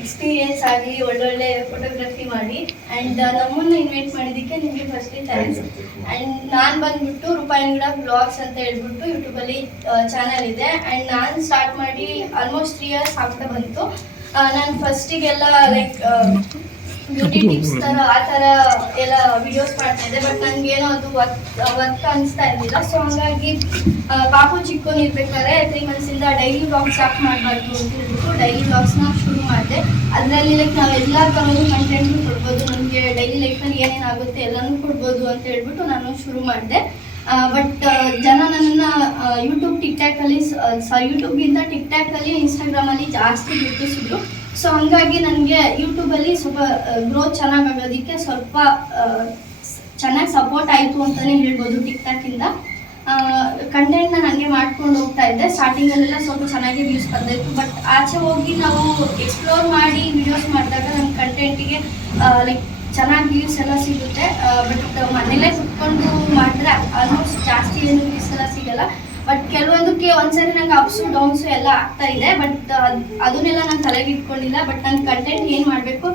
ಎಕ್ಸ್ಪೀರಿಯನ್ಸ್ ಆಗಿ ಒಳ್ಳೊಳ್ಳೆ ಫೋಟೋಗ್ರಫಿ ಮಾಡಿ ಆ್ಯಂಡ್ ನಮ್ಮನ್ನು ಇನ್ವೈಟ್ ಮಾಡಿದ್ದಕ್ಕೆ ನಿಮಗೆ ಫಸ್ಟ್ಲಿ ಥ್ಯಾಂಕ್ಸ್. ಆ್ಯಂಡ್ ನಾನು ಬಂದ್ಬಿಟ್ಟು ರೂಪಾಯಿಂಗಡ ಬ್ಲಾಗ್ಸ್ ಅಂತ ಹೇಳ್ಬಿಟ್ಟು ಯೂಟ್ಯೂಬಲ್ಲಿ ಚಾನಲ್ ಇದೆ. ಆ್ಯಂಡ್ ನಾನು ಸ್ಟಾರ್ಟ್ ಮಾಡಿ ಆಲ್ಮೋಸ್ಟ್ ತ್ರೀ ಇಯರ್ಸ್ ಆಗ್ತಾ ಬಂತು. ನಾನು ಫಸ್ಟಿಗೆಲ್ಲ ಲೈಕ್ ಬ್ಯೂಟಿ ಟಿಪ್ಸ್ ಥರ ಆ ಥರ ಎಲ್ಲ ವಿಡಿಯೋಸ್ ಮಾಡ್ತಾ ಇದ್ದೆ. ಬಟ್ ನನಗೇನೋ ಅದು ವರ್ಕ್ ವರ್ಕ್ ಅನಿಸ್ತಾ ಇರಲಿಲ್ಲ. ಸೊ ಹಂಗಾಗಿ ಪಾಪು ಚಿಕ್ಕೋನಿರ್ಬೇಕಾದ್ರೆ ತ್ರೀ ಮಂತ್ಸಿಂದ ಡೈಲಿ ಬ್ಲಾಗ್ಸ್ ಸ್ಟಾರ್ಟ್ ಮಾಡಬಾರ್ದು ಅಂತ ಹೇಳ್ಬಿಟ್ಟು ಡೈಲಿ ವ್ಲಾಗ್ಸ್ನ ಶುರು ಮಾಡಿದೆ. ಅದರಲ್ಲಿ ಲೈಕ್ ನಾವು ಎಲ್ಲ ತರಹದ ಕಂಟೆಂಟ್ನು ಕೊಡ್ಬೋದು. ನಮಗೆ ಡೈಲಿ ಲೈಫಲ್ಲಿ ಏನೇನಾಗುತ್ತೆ ಎಲ್ಲನೂ ಕೊಡ್ಬೋದು ಅಂತ ಹೇಳ್ಬಿಟ್ಟು ನಾನು ಶುರು ಮಾಡಿದೆ. ಬಟ್ ಜನ ನನ್ನನ್ನು ಯೂಟ್ಯೂಬ್ ಟಿಕ್ ಟಾಕಲ್ಲಿ ಯೂಟ್ಯೂಬ್ಗಿಂತ ಟಿಕ್ ಟ್ಯಾಕಲ್ಲಿ ಇನ್ಸ್ಟಾಗ್ರಾಮಲ್ಲಿ ಜಾಸ್ತಿ ಗುರುತಿಸಿದ್ರು. ಸೊ ಹಂಗಾಗಿ ನನಗೆ ಯೂಟ್ಯೂಬಲ್ಲಿ ಸ್ವಲ್ಪ ಗ್ರೋತ್ ಚೆನ್ನಾಗಾಗೋದಕ್ಕೆ ಸ್ವಲ್ಪ ಚೆನ್ನಾಗಿ ಸಪೋರ್ಟ್ ಆಯಿತು ಅಂತಲೇ ಹೇಳ್ಬೋದು ಟಿಕ್ ಟಾಕಿಂದ ಕಂಟೆಂಟ್ನ ನನಗೆ ಮಾಡ್ಕೊಂಡು ಹೋಗ್ತಾ ಇದ್ದೆ. ಸ್ಟಾರ್ಟಿಂಗಲ್ಲೆಲ್ಲ ಸ್ವಲ್ಪ ಚೆನ್ನಾಗಿ ವ್ಯೂಸ್ ಬಂದಿತ್ತು. ಬಟ್ ಆಚೆ ಹೋಗಿ ನಾವು ಎಕ್ಸ್ಪ್ಲೋರ್ ಮಾಡಿ ವಿಡಿಯೋಸ್ ಮಾಡಿದಾಗ ನಮ್ಮ ಕಂಟೆಂಟಿಗೆ ಲೈಕ್ ಚೆನ್ನಾಗಿ ವ್ಯೂಸ್ ಎಲ್ಲ ಸಿಗುತ್ತೆ. ಬಟ್ ಮನೇಲೇ ಕುತ್ಕೊಂಡು ಮಾಡಿದ್ರೆ ಆಲ್ಮೋಸ್ಟ್ ಜಾಸ್ತಿ ಏನು ವ್ಯೂಸ್ ಎಲ್ಲ ಸಿಗಲ್ಲ. ಬಟ್ ಕೆಲವೊಂದಕ್ಕೆ ಒಂದ್ಸರಿ ನಂಗೆ ಅಪ್ಸು ಡೌನ್ಸು ಎಲ್ಲ ಆಗ್ತಾ ಇದೆ. ಬಟ್ ಅದನ್ನೆಲ್ಲ ನಾನು ತಲೆಗೆ ಇಟ್ಕೊಂಡಿಲ್ಲ. ಬಟ್ ನನ್ನ ಕಂಟೆಂಟ್ ಏನು ಮಾಡಬೇಕು?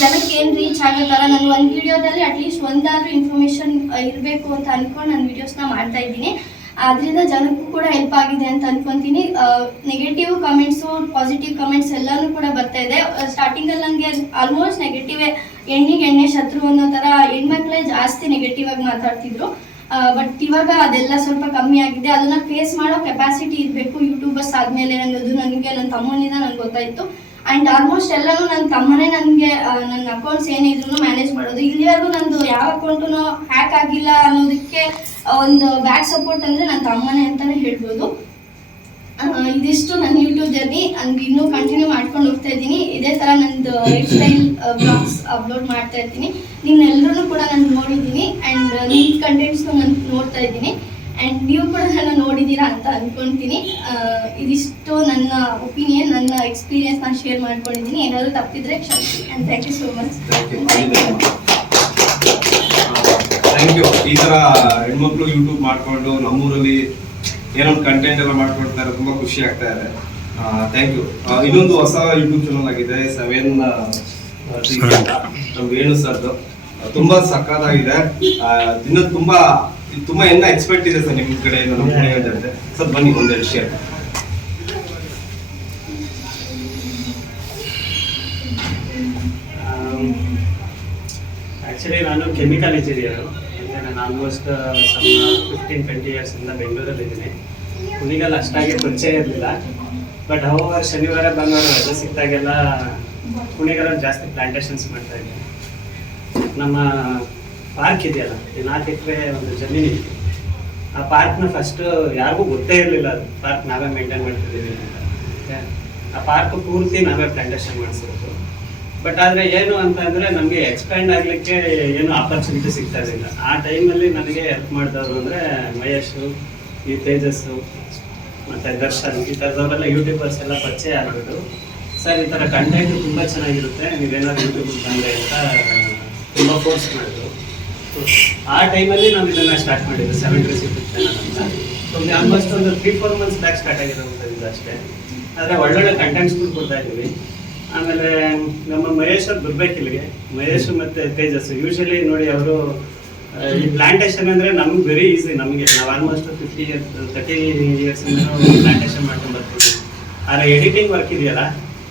ಜನಕ್ಕೆ ಏನು ರೀಚ್ ಆಗೋ ಥರ ನಾನು ಒಂದು ವಿಡಿಯೋದಲ್ಲಿ ಅಟ್ಲೀಸ್ಟ್ ಒಂದಾದರೂ ಇನ್ಫಾರ್ಮೇಷನ್ ಇರಬೇಕು ಅಂತ ಅಂದ್ಕೊಂಡು ನಾನು ವೀಡಿಯೋಸ್ನ ಮಾಡ್ತಾ ಇದ್ದೀನಿ. ಅದರಿಂದ ಜನಕ್ಕೂ ಕೂಡ ಹೆಲ್ಪ್ ಆಗಿದೆ ಅಂತ ಅನ್ಕೊಂತೀನಿ. ನೆಗೆಟಿವ್ ಕಮೆಂಟ್ಸು ಪಾಸಿಟಿವ್ ಕಮೆಂಟ್ಸ್ ಎಲ್ಲನೂ ಕೂಡ ಬರ್ತಾ ಇದೆ. ಸ್ಟಾರ್ಟಿಂಗಲ್ಲಿ ನನಗೆ ಆಲ್ಮೋಸ್ಟ್ ನೆಗೆಟಿವ್ ಎಣ್ಣಿಗೆ ಎಣ್ಣೆ ಶತ್ರು ಅನ್ನೋ ಥರ ಹೆಣ್ಮಕ್ಳೇ ಜಾಸ್ತಿ ನೆಗೆಟಿವ್ ಆಗಿ ಮಾತಾಡ್ತಿದ್ರು. ಬಟ್ ಇವಾಗ ಅದೆಲ್ಲ ಸ್ವಲ್ಪ ಕಮ್ಮಿ ಆಗಿದೆ. ಅದನ್ನ ಫೇಸ್ ಮಾಡೋ ಕೆಪಾಸಿಟಿ ಇರಬೇಕು. ಯೂಟ್ಯೂಬರ್ಸ್ ಆದಮೇಲೆ ಅನ್ನೋದು ನನಗೆ ನನ್ನ ತಮ್ಮನಿಂದ ನನಗೆ ಗೊತ್ತಾಯಿತು. ಆ್ಯಂಡ್ ಆಲ್ಮೋಸ್ಟ್ ಎಲ್ಲನೂ ನನ್ನ ತಮ್ಮನೇ ನನಗೆ ನನ್ನ ಅಕೌಂಟ್ಸ್ ಏನೇ ಮ್ಯಾನೇಜ್ ಮಾಡೋದು. ಇಲ್ಲಿವರೆಗೂ ನಂದು ಯಾವ ಅಕೌಂಟು ಹ್ಯಾಕ್ ಆಗಿಲ್ಲ ಅನ್ನೋದಕ್ಕೆ ಒಂದು ಬ್ಯಾಕ್ ಸಪೋರ್ಟ್ ಅಂದರೆ ನನ್ನ ತಮ್ಮನೇ ಅಂತಲೇ ಹೇಳ್ಬೋದು. ಇದಿಷ್ಟು ನನ್ನ ಯೂಟ್ಯೂಬ್ ಜರ್ನಿ ನಂಗೆ ಇನ್ನೂ ಕಂಟಿನ್ಯೂ ಮಾಡ್ಕೊಂಡು ಹೋಗ್ತಾ ಇದ್ದೀನಿ. ಇದೇ ಥರ ನಂದು ಲೈಫ್ ಸ್ಟೈಲ್ ಬ್ಲಾಗ್ಸ್ ಅಪ್ಲೋಡ್ ಮಾಡ್ತಾ ಇರ್ತೀನಿ ನಿನ್ನೆಲ್ಲರೂ ಕೂಡ ನಾನು ನೋಡಿದ್ದೀನಿ. ಆ್ಯಂಡ್ ನಿಮ್ಮ ಕಂಟೆಂಟ್ಸ್ನು ನಾನು ನೋಡ್ತಾ ಇದ್ದೀನಿ. ಆ್ಯಂಡ್ ನೀವು ಕೂಡ ನನ್ನ ನೋಡಿದ್ದೀರಾ ಅಂತ ಅಂದ್ಕೊತೀನಿ ಇದಿಷ್ಟು ನನ್ನ ಒಪಿನಿಯನ್ ನನ್ನ ಎಕ್ಸ್ಪೀರಿಯನ್ಸ್ ನಾನು ಶೇರ್ ಮಾಡ್ಕೊಂಡಿದ್ದೀನಿ. ಏನಾದರೂ ತಪ್ಪಿದ್ರೆ ಕ್ಷಮಿಸಿ. And thank you so much thank you ಈ ತರ ಹೆಣ್ಮಕ್ಳು ಯೂಟ್ಯೂಬ್ ಮಾಡ್ಕೊಂಡು ನಮ್ಮೂರಲ್ಲಿ ಏನೋ ಕಂಟೆಂಟ್ ಎಲ್ಲ ಮಾಡ್ಕೊಳ್ತಾರೆ ತುಂಬಾ ಖುಷಿ ಆಗ್ತಾ ಇದೆ. ಥ್ಯಾಂಕ್ ಯು ಇನ್ನೊಂದು ಹೊಸ ಯೂಟ್ಯೂಬ್ ಚಾನಲ್ ಆಗಿದೆ ಸೆವೆನ್ ನಮ್ಮ ವೇಣು ಸರ್ದು. ತುಂಬಾ ಸಕ್ಕತ್ತಾಗಿದೆ ಇನ್ನು ತುಂಬಾ ತುಂಬಾ ಎಲ್ಲ ಎಕ್ಸ್ಪೆಕ್ಟ್ ಇದೆ ಸರ್ ನಿಮ್ಮ ಕಡೆಯಿಂದ ನಮ್ಮ ಸರ್ ಬನ್ನಿ ಒಂದೆರಡು ಶೇರ್ ಆ್ಯಕ್ಚುಲಿ ನಾನು ಕೆಮಿಕಲ್ ಇಂಜಿನಿಯರು ಅಂದರೆ ನಾನು ಆಲ್ಮೋಸ್ಟ್ ಸಮ್ ಫಿಫ್ಟೀನ್ ಟ್ವೆಂಟಿ ಇಯರ್ಸಿಂದ ಬೆಂಗಳೂರಲ್ಲಿ ಇದ್ದೀನಿ ಕುಣಿಗಲ್ ಅಷ್ಟಾಗಿ ಪರಿಚಯ ಇರಲಿಲ್ಲ. ಬಟ್ ಅವಾಗ ಶನಿವಾರ, ಭಾನುವಾರ ರಜೆ ಸಿಕ್ಕಿದಾಗೆಲ್ಲ ಕುಣಿಗಲಲ್ಲಿ ಜಾಸ್ತಿ ಪ್ಲಾಂಟೇಶನ್ಸ್ ಮಾಡ್ತಾ ಇದ್ದೆ. ನಮ್ಮ ಪಾರ್ಕ್ ಇದೆಯಲ್ಲ ನಾಲ್ಕು ಎಕರೆ ಒಂದು ಜಮೀನು ಇದೆ. ಆ ಪಾರ್ಕ್ನ ಫಸ್ಟ್ ಯಾರಿಗೂ ಗೊತ್ತೇ ಇರಲಿಲ್ಲ ಅದು. ಪಾರ್ಕ್ ನಾವೇ ಮೇಂಟೈನ್ ಮಾಡ್ತಿದ್ದೀವಿ ಅಂತ. ಆ ಪಾರ್ಕ್ ಪೂರ್ತಿ ನಾವೇ ಪ್ಲಾಂಟೇಶನ್ ಮಾಡಿಸಿರೋದು. ಬಟ್ ಆದರೆ ಏನು ಅಂತ ಅಂದರೆ ನಮಗೆ ಎಕ್ಸ್ಪ್ಯಾಂಡ್ ಆಗಲಿಕ್ಕೆ ಏನು ಆಪರ್ಚುನಿಟಿ ಸಿಗ್ತಾ ಇರಲಿಲ್ಲ. ಆ ಟೈಮಲ್ಲಿ ನನಗೆ ಹೆಲ್ಪ್ ಮಾಡಿದವರು ಅಂದರೆ ಮಹೇಶು. ಈ ತೇಜಸ್ಸು ಮತ್ತು ದರ್ಶನ್, ಈ ಥರದವರೆಲ್ಲ ಯೂಟ್ಯೂಬರ್ಸ್ ಎಲ್ಲ ಪರಿಚಯ ಆಗ್ಬಿಟ್ಟು ಸರ್, ಈ ಥರ ಕಂಟೆಂಟ್ ತುಂಬ ಚೆನ್ನಾಗಿರುತ್ತೆ. ನೀವೇನಾದ್ರು ಯೂಟ್ಯೂಬ್ ಬಂದರೆ ಅಂತ ತುಂಬ ಫೋರ್ಸ್ ಮಾಡಿದ್ರು. ಆ ಟೈಮಲ್ಲಿ ನಾವು ಇದನ್ನ ಸ್ಟಾರ್ಟ್ ಮಾಡಿದ್ದು ಸೆವೆನ್ ಟು ಚಾನಲ್ ಅಂತ. ಆಲ್ಮೋಸ್ಟ್ ಒಂದು three four months back start ಆಗಿರೋದು ಅಷ್ಟೇ. ಆದರೆ ಒಳ್ಳೊಳ್ಳೆ ಕಂಟೆಂಟ್ಸ್ಗಳು ಕೊಡ್ತಾ ಇದ್ದೀವಿ ಆಮೇಲೆ ನಮ್ಮ ಮಹೇಶ್ ಅವ್ರು ಬರ್ಬೇಕು ಇಲ್ಲಿಗೆ ಮಹೇಶ್ ಮತ್ತೆ ತೇಜಸ್ ಯೂಶಲಿ ನೋಡಿ ಅವರು ಈ ಪ್ಲಾಂಟೇಶನ್ ಅಂದ್ರೆ ನಮ್ಗೆ ವೆರಿ ಈಸಿ ನಮಗೆ ನಾವು almost fifty years thirty years plantation ಮಾಡ್ಕೊಂಡು ಬರ್ತೀವಿ ಆದರೆ ಎಡಿಟಿಂಗ್ ವರ್ಕ್ ಇದೆಯಲ್ಲ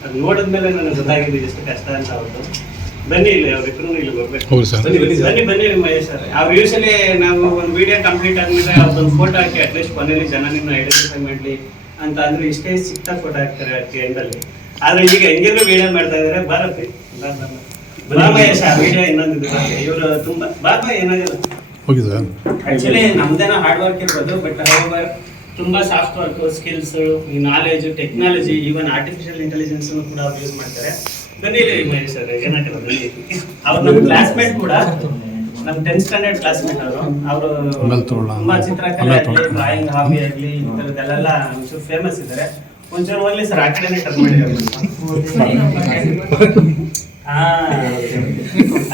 ಅದು ನೋಡಿದ್ಮೇಲೆ ನನಗೆ ಗೊತ್ತಾಗಿದೆ ಎಷ್ಟು ಕಷ್ಟ ಅಂತ ಅವತ್ತು ಬನ್ನಿ ಇಲ್ಲಿ ಅವ್ರಿಬ್ರು ಇಲ್ಲಿ ಬರ್ಬೇಕು ಬನ್ನಿ ಬನ್ನಿ ಸರ್. ಬನ್ನಿ ಬನ್ನಿ ಮಹೇಶ್ ಸರ್ ಅವ್ರು ಯೂಶಲಿ ನಾವು ಒಂದು ವಿಡಿಯೋ ಕಂಪ್ಲೀಟ್ ಆದ್ಮೇಲೆ ಅವ್ರದ್ದೊಂದು ಫೋಟೋ ಹಾಕಿ ಅಟ್ಲೀಸ್ಟ್ ಕೊನೆಯಲ್ಲಿ ಜನ ನಿನ್ನ ಐಡೆಂಟಿಫೈ ಮಾಡ್ಲಿ ಅಂತ ಅಂದ್ರೆ ಇಷ್ಟೇ ಸಿಕ್ತಾ ಫೋಟೋ ಹಾಕ್ತಾರೆ ಅಟ್ ಎಂಡಲ್ಲಿ ಆದ್ರೆ ಈಗ ಹೆಂಗಿದ್ರು ವಿಡಿಯೋ ಮಾಡ್ತಾ ಇದಾರೆ ಬರತ್ತೆ. ಸರ್ ಆಕ್ಚುಲಿ ನಮ್ದೇನೋ ಹಾರ್ಡ್ ವರ್ಕ್ ಇರ್ಬೋದು ಬಟ್ ಹೌವರ್ ತುಂಬಾ ಸಾಫ್ಟ್ ವರ್ಕ್ ಸ್ಕಿಲ್ಸ್ ಈ knowledge technology even artificial intelligence ಕೂಡ ಅವ್ರು ಯೂಸ್ ಮಾಡ್ತಾರೆ. ಬನ್ನಿ ಮಹೇಶ್ ಸರ್ ಏನಾಗಿಲ್ಲ ಬನ್ನಿ. ಅವ್ರು ನಮ್ಮ ಕ್ಲಾಸ್ಮೇಟ್ ಕೂಡ ನಮ್ಮ ಟೆಂತ್ ಸ್ಟ್ಯಾಂಡರ್ಡ್ ಕ್ಲಾಸ್ಮೇಟ್ ಅವರು. ಅವರು ತುಂಬಾ ಚಿತ್ರಕಲೆ ಆಗಲಿ. ಡ್ರಾಯಿಂಗ್ ಹಾಬಿ ಆಗಲಿ ಈ ಥರದ್ದೆಲ್ಲ ಒಂಚೂರು ಫೇಮಸ್ ಇದ್ದಾರೆ ಒಂಚೂರು ಹೋಗ್ಲಿ ಸರ್ ಆ ಕಡೆನೇ ಟರ್ನ್ ಮಾಡಿ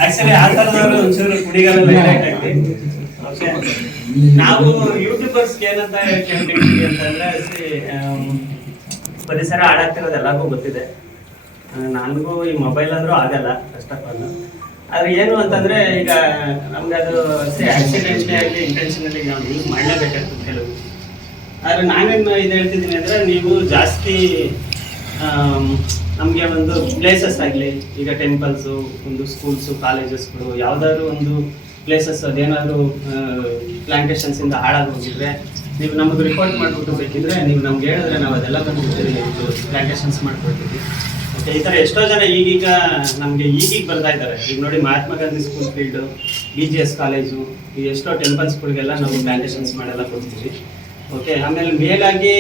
ಆಕ್ಚುಲಿ ಆ ತರದವರು ಒಂಚೂರು ಕುಡಿಗಳೆಲ್ಲ ಹೈಲೈಟ್ ಆಗಿ. ಓಕೆ ನಾವು ಯೂಟ್ಯೂಬರ್ಸ್ ಏನಂತ ಕೇಳ್ತೀವಿ ಅಂತಂದ್ರೆ ಆಮ್, ಪರಿಸರ ಹಾಳಾಗ್ತಿರೋದು ಎಲ್ಲರಿಗೂ ಗೊತ್ತಿದೆ. ನನಗೂ ಈ ಮೊಬೈಲ್ ಅಂದ್ರೂ ಆಗಲ್ಲ ಫಸ್ಟ್ ಆಫ್ ಆಲ್ ಆದ್ರೆ ಏನು ಅಂತಂದ್ರೆ ಈಗ ನಮ್ಗೆ ಅದು ಆಕ್ಸಿಡೆಂಟ್ಲಿ ಆಗಲಿ ಇಂಟೆನ್ಷನಲಿ ನಾವು ಯೂಸ್ ಮಾಡಲೇಬೇಕಾಗ್ತದೆ ಕೆಲವು ಆದ್ರೆ ನಾನೇನು ಇದು ಹೇಳ್ತಿದ್ದೀನಿ ಅಂದ್ರೆ ನೀವು ಜಾಸ್ತಿ ನಮಗೆ ಒಂದು ಪ್ಲೇಸಸ್ ಆಗಲಿ, ಈಗ ಟೆಂಪಲ್ಸು ಒಂದು ಸ್ಕೂಲ್ಸು ಕಾಲೇಜಸ್ಗಳು ಯಾವುದಾದ್ರು ಒಂದು ಪ್ಲೇಸಸ್ ಅದೇನಾದರೂ ಪ್ಲಾಂಟೇಶನ್ಸ್ ಇಂದ ಹಾಳಾಗಿ ಹೋಗಿದ್ರೆ, ನೀವು ನಮಗೆ ರಿಪೋರ್ಟ್ ಮಾಡ್ಬಿಟ್ಟು ಬೇಕಿದ್ರೆ ನೀವು ನಮ್ಗೆ ಹೇಳಿದ್ರೆ ನಾವು ಅದೆಲ್ಲ ಬಂದ್ಬಿಡ್ತೀವಿ ಪ್ಲಾಂಟೇಶನ್ಸ್ ಮಾಡ್ಕೊಡ್ತೀವಿ ಓಕೆ ಈ ಥರ ಎಷ್ಟೋ ಜನ ಈಗೀಗ ನಮಗೆ ಈಗೀಗ ಬರ್ತಾ ಇದ್ದಾರೆ. ಈಗ ನೋಡಿ Mahatma Gandhi school field B G S college ಈ ಎಷ್ಟೋ ಟೆಂಪಲ್ಸ್ಗಳಿಗೆಲ್ಲ ನಾವು ಪ್ಲಾಂಟೇಶನ್ಸ್ ಮಾಡೆಲ್ಲ ಕೊಡ್ತೀವಿ. ಓಕೆ ಆಮೇಲೆ ಮೇಲಾಗಿ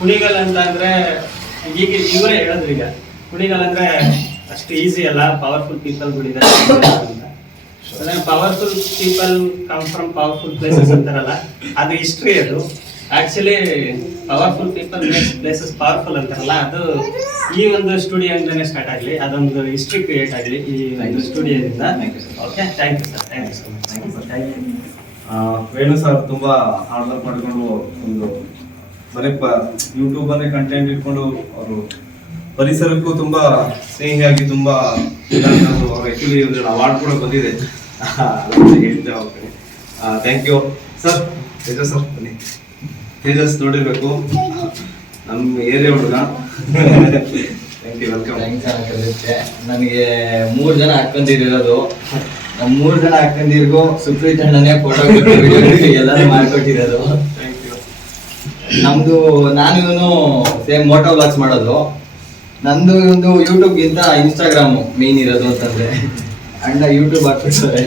ಕುಣಿಗಲ್ ಅಂತ ಅಂದ್ರೆ ಈಗ ಇವರೇ ಹೇಳಿದ್ರು ಈಗ. ಕುಣಿಗಲ್ ಅಂದ್ರೆ ಅಷ್ಟು ಈಸಿ ಅಲ್ಲ ಪವರ್ಫುಲ್ ಪೀಪಲ್ ಅದೇ powerful people come from powerful places ಅಂತಾರಲ್ಲ, ಅದು ಹಿಸ್ಟ್ರಿ ಅದು. Actually powerful people places powerful ಅಂತಾರಲ್ಲ, ಅದು ಈ ಒಂದು ಸ್ಟುಡಿಯೋ ಇಂದನೇ ಸ್ಟಾರ್ಟ್ ಆಗಲಿ, ಅದೊಂದು ಹಿಸ್ಟ್ರಿ ಕ್ರಿಯೇಟ್ ಆಗಲಿ ಈ ಒಂದು ಸ್ಟುಡಿಯೋದಿಂದ okay thank you okay thank you sir thank you so much thank you Venu sir ತುಂಬ ಹಾರ್ಡ್ ವರ್ಕ್ ಮಾಡಿಕೊಂಡು ಒಂದು ಬರೀ ಯೂಟ್ಯೂಬ್ ಅಲ್ಲೇ ಕಂಟೆಂಟ್ ಇಟ್ಕೊಂಡು ಅವರು ಪರಿಸರಕ್ಕೂ ತುಂಬಾ ಸ್ನೇಹಿಯಾಗಿ, ತುಂಬಾ ಅವ್ರು ಆಕ್ಚುಲಿ ಒಂದು ಅವಾರ್ಡ್ ಕೂಡ ಬಂದಿದೆ. ಹೇಳಿದ್ದೆ thank you sir Tejas sir ಬನ್ನಿ. ತೇಜಸ್ ನೋಡಿರ್ಬೇಕು. ನಮ್ಮ ಏರಿಯಾ ಹುಡುಗ. ಥ್ಯಾಂಕ್ ಯು ವೆಲ್ಕಮ್ ನನಗೆ ಮೂರು ಜನ ಹಾಕೊಂಡಿರೋದು ನಮ್ ಮೂರು ಜನ ಅಕ್ಕಂದಿರ್ಗೂ ಸುಪ್ರೀತ್ ಅಣ್ಣನೇ ಫೋಟೋ ಎಲ್ಲಾನು ಮಾಡ್ಕೊಟ್ಟಿರೋದು. ನಮ್ದು ನಾನು ಇವನು ಸೇಮ್ ಮೋಟೋ ಬ್ಲಾಗ್ಸ್ ಮಾಡೋದು. ನಂದು ಒಂದು ಯೂಟ್ಯೂಬ್ ಗಿಂತ ಇನ್ಸ್ಟಾಗ್ರಾಮ್ ಮೇನ್ ಇರೋದು ಅಂತಂದ್ರೆ. ಅಣ್ಣ ಯೂಟ್ಯೂಬ್ ಹಾಕ್ಬಿಡ್ತಾರೆ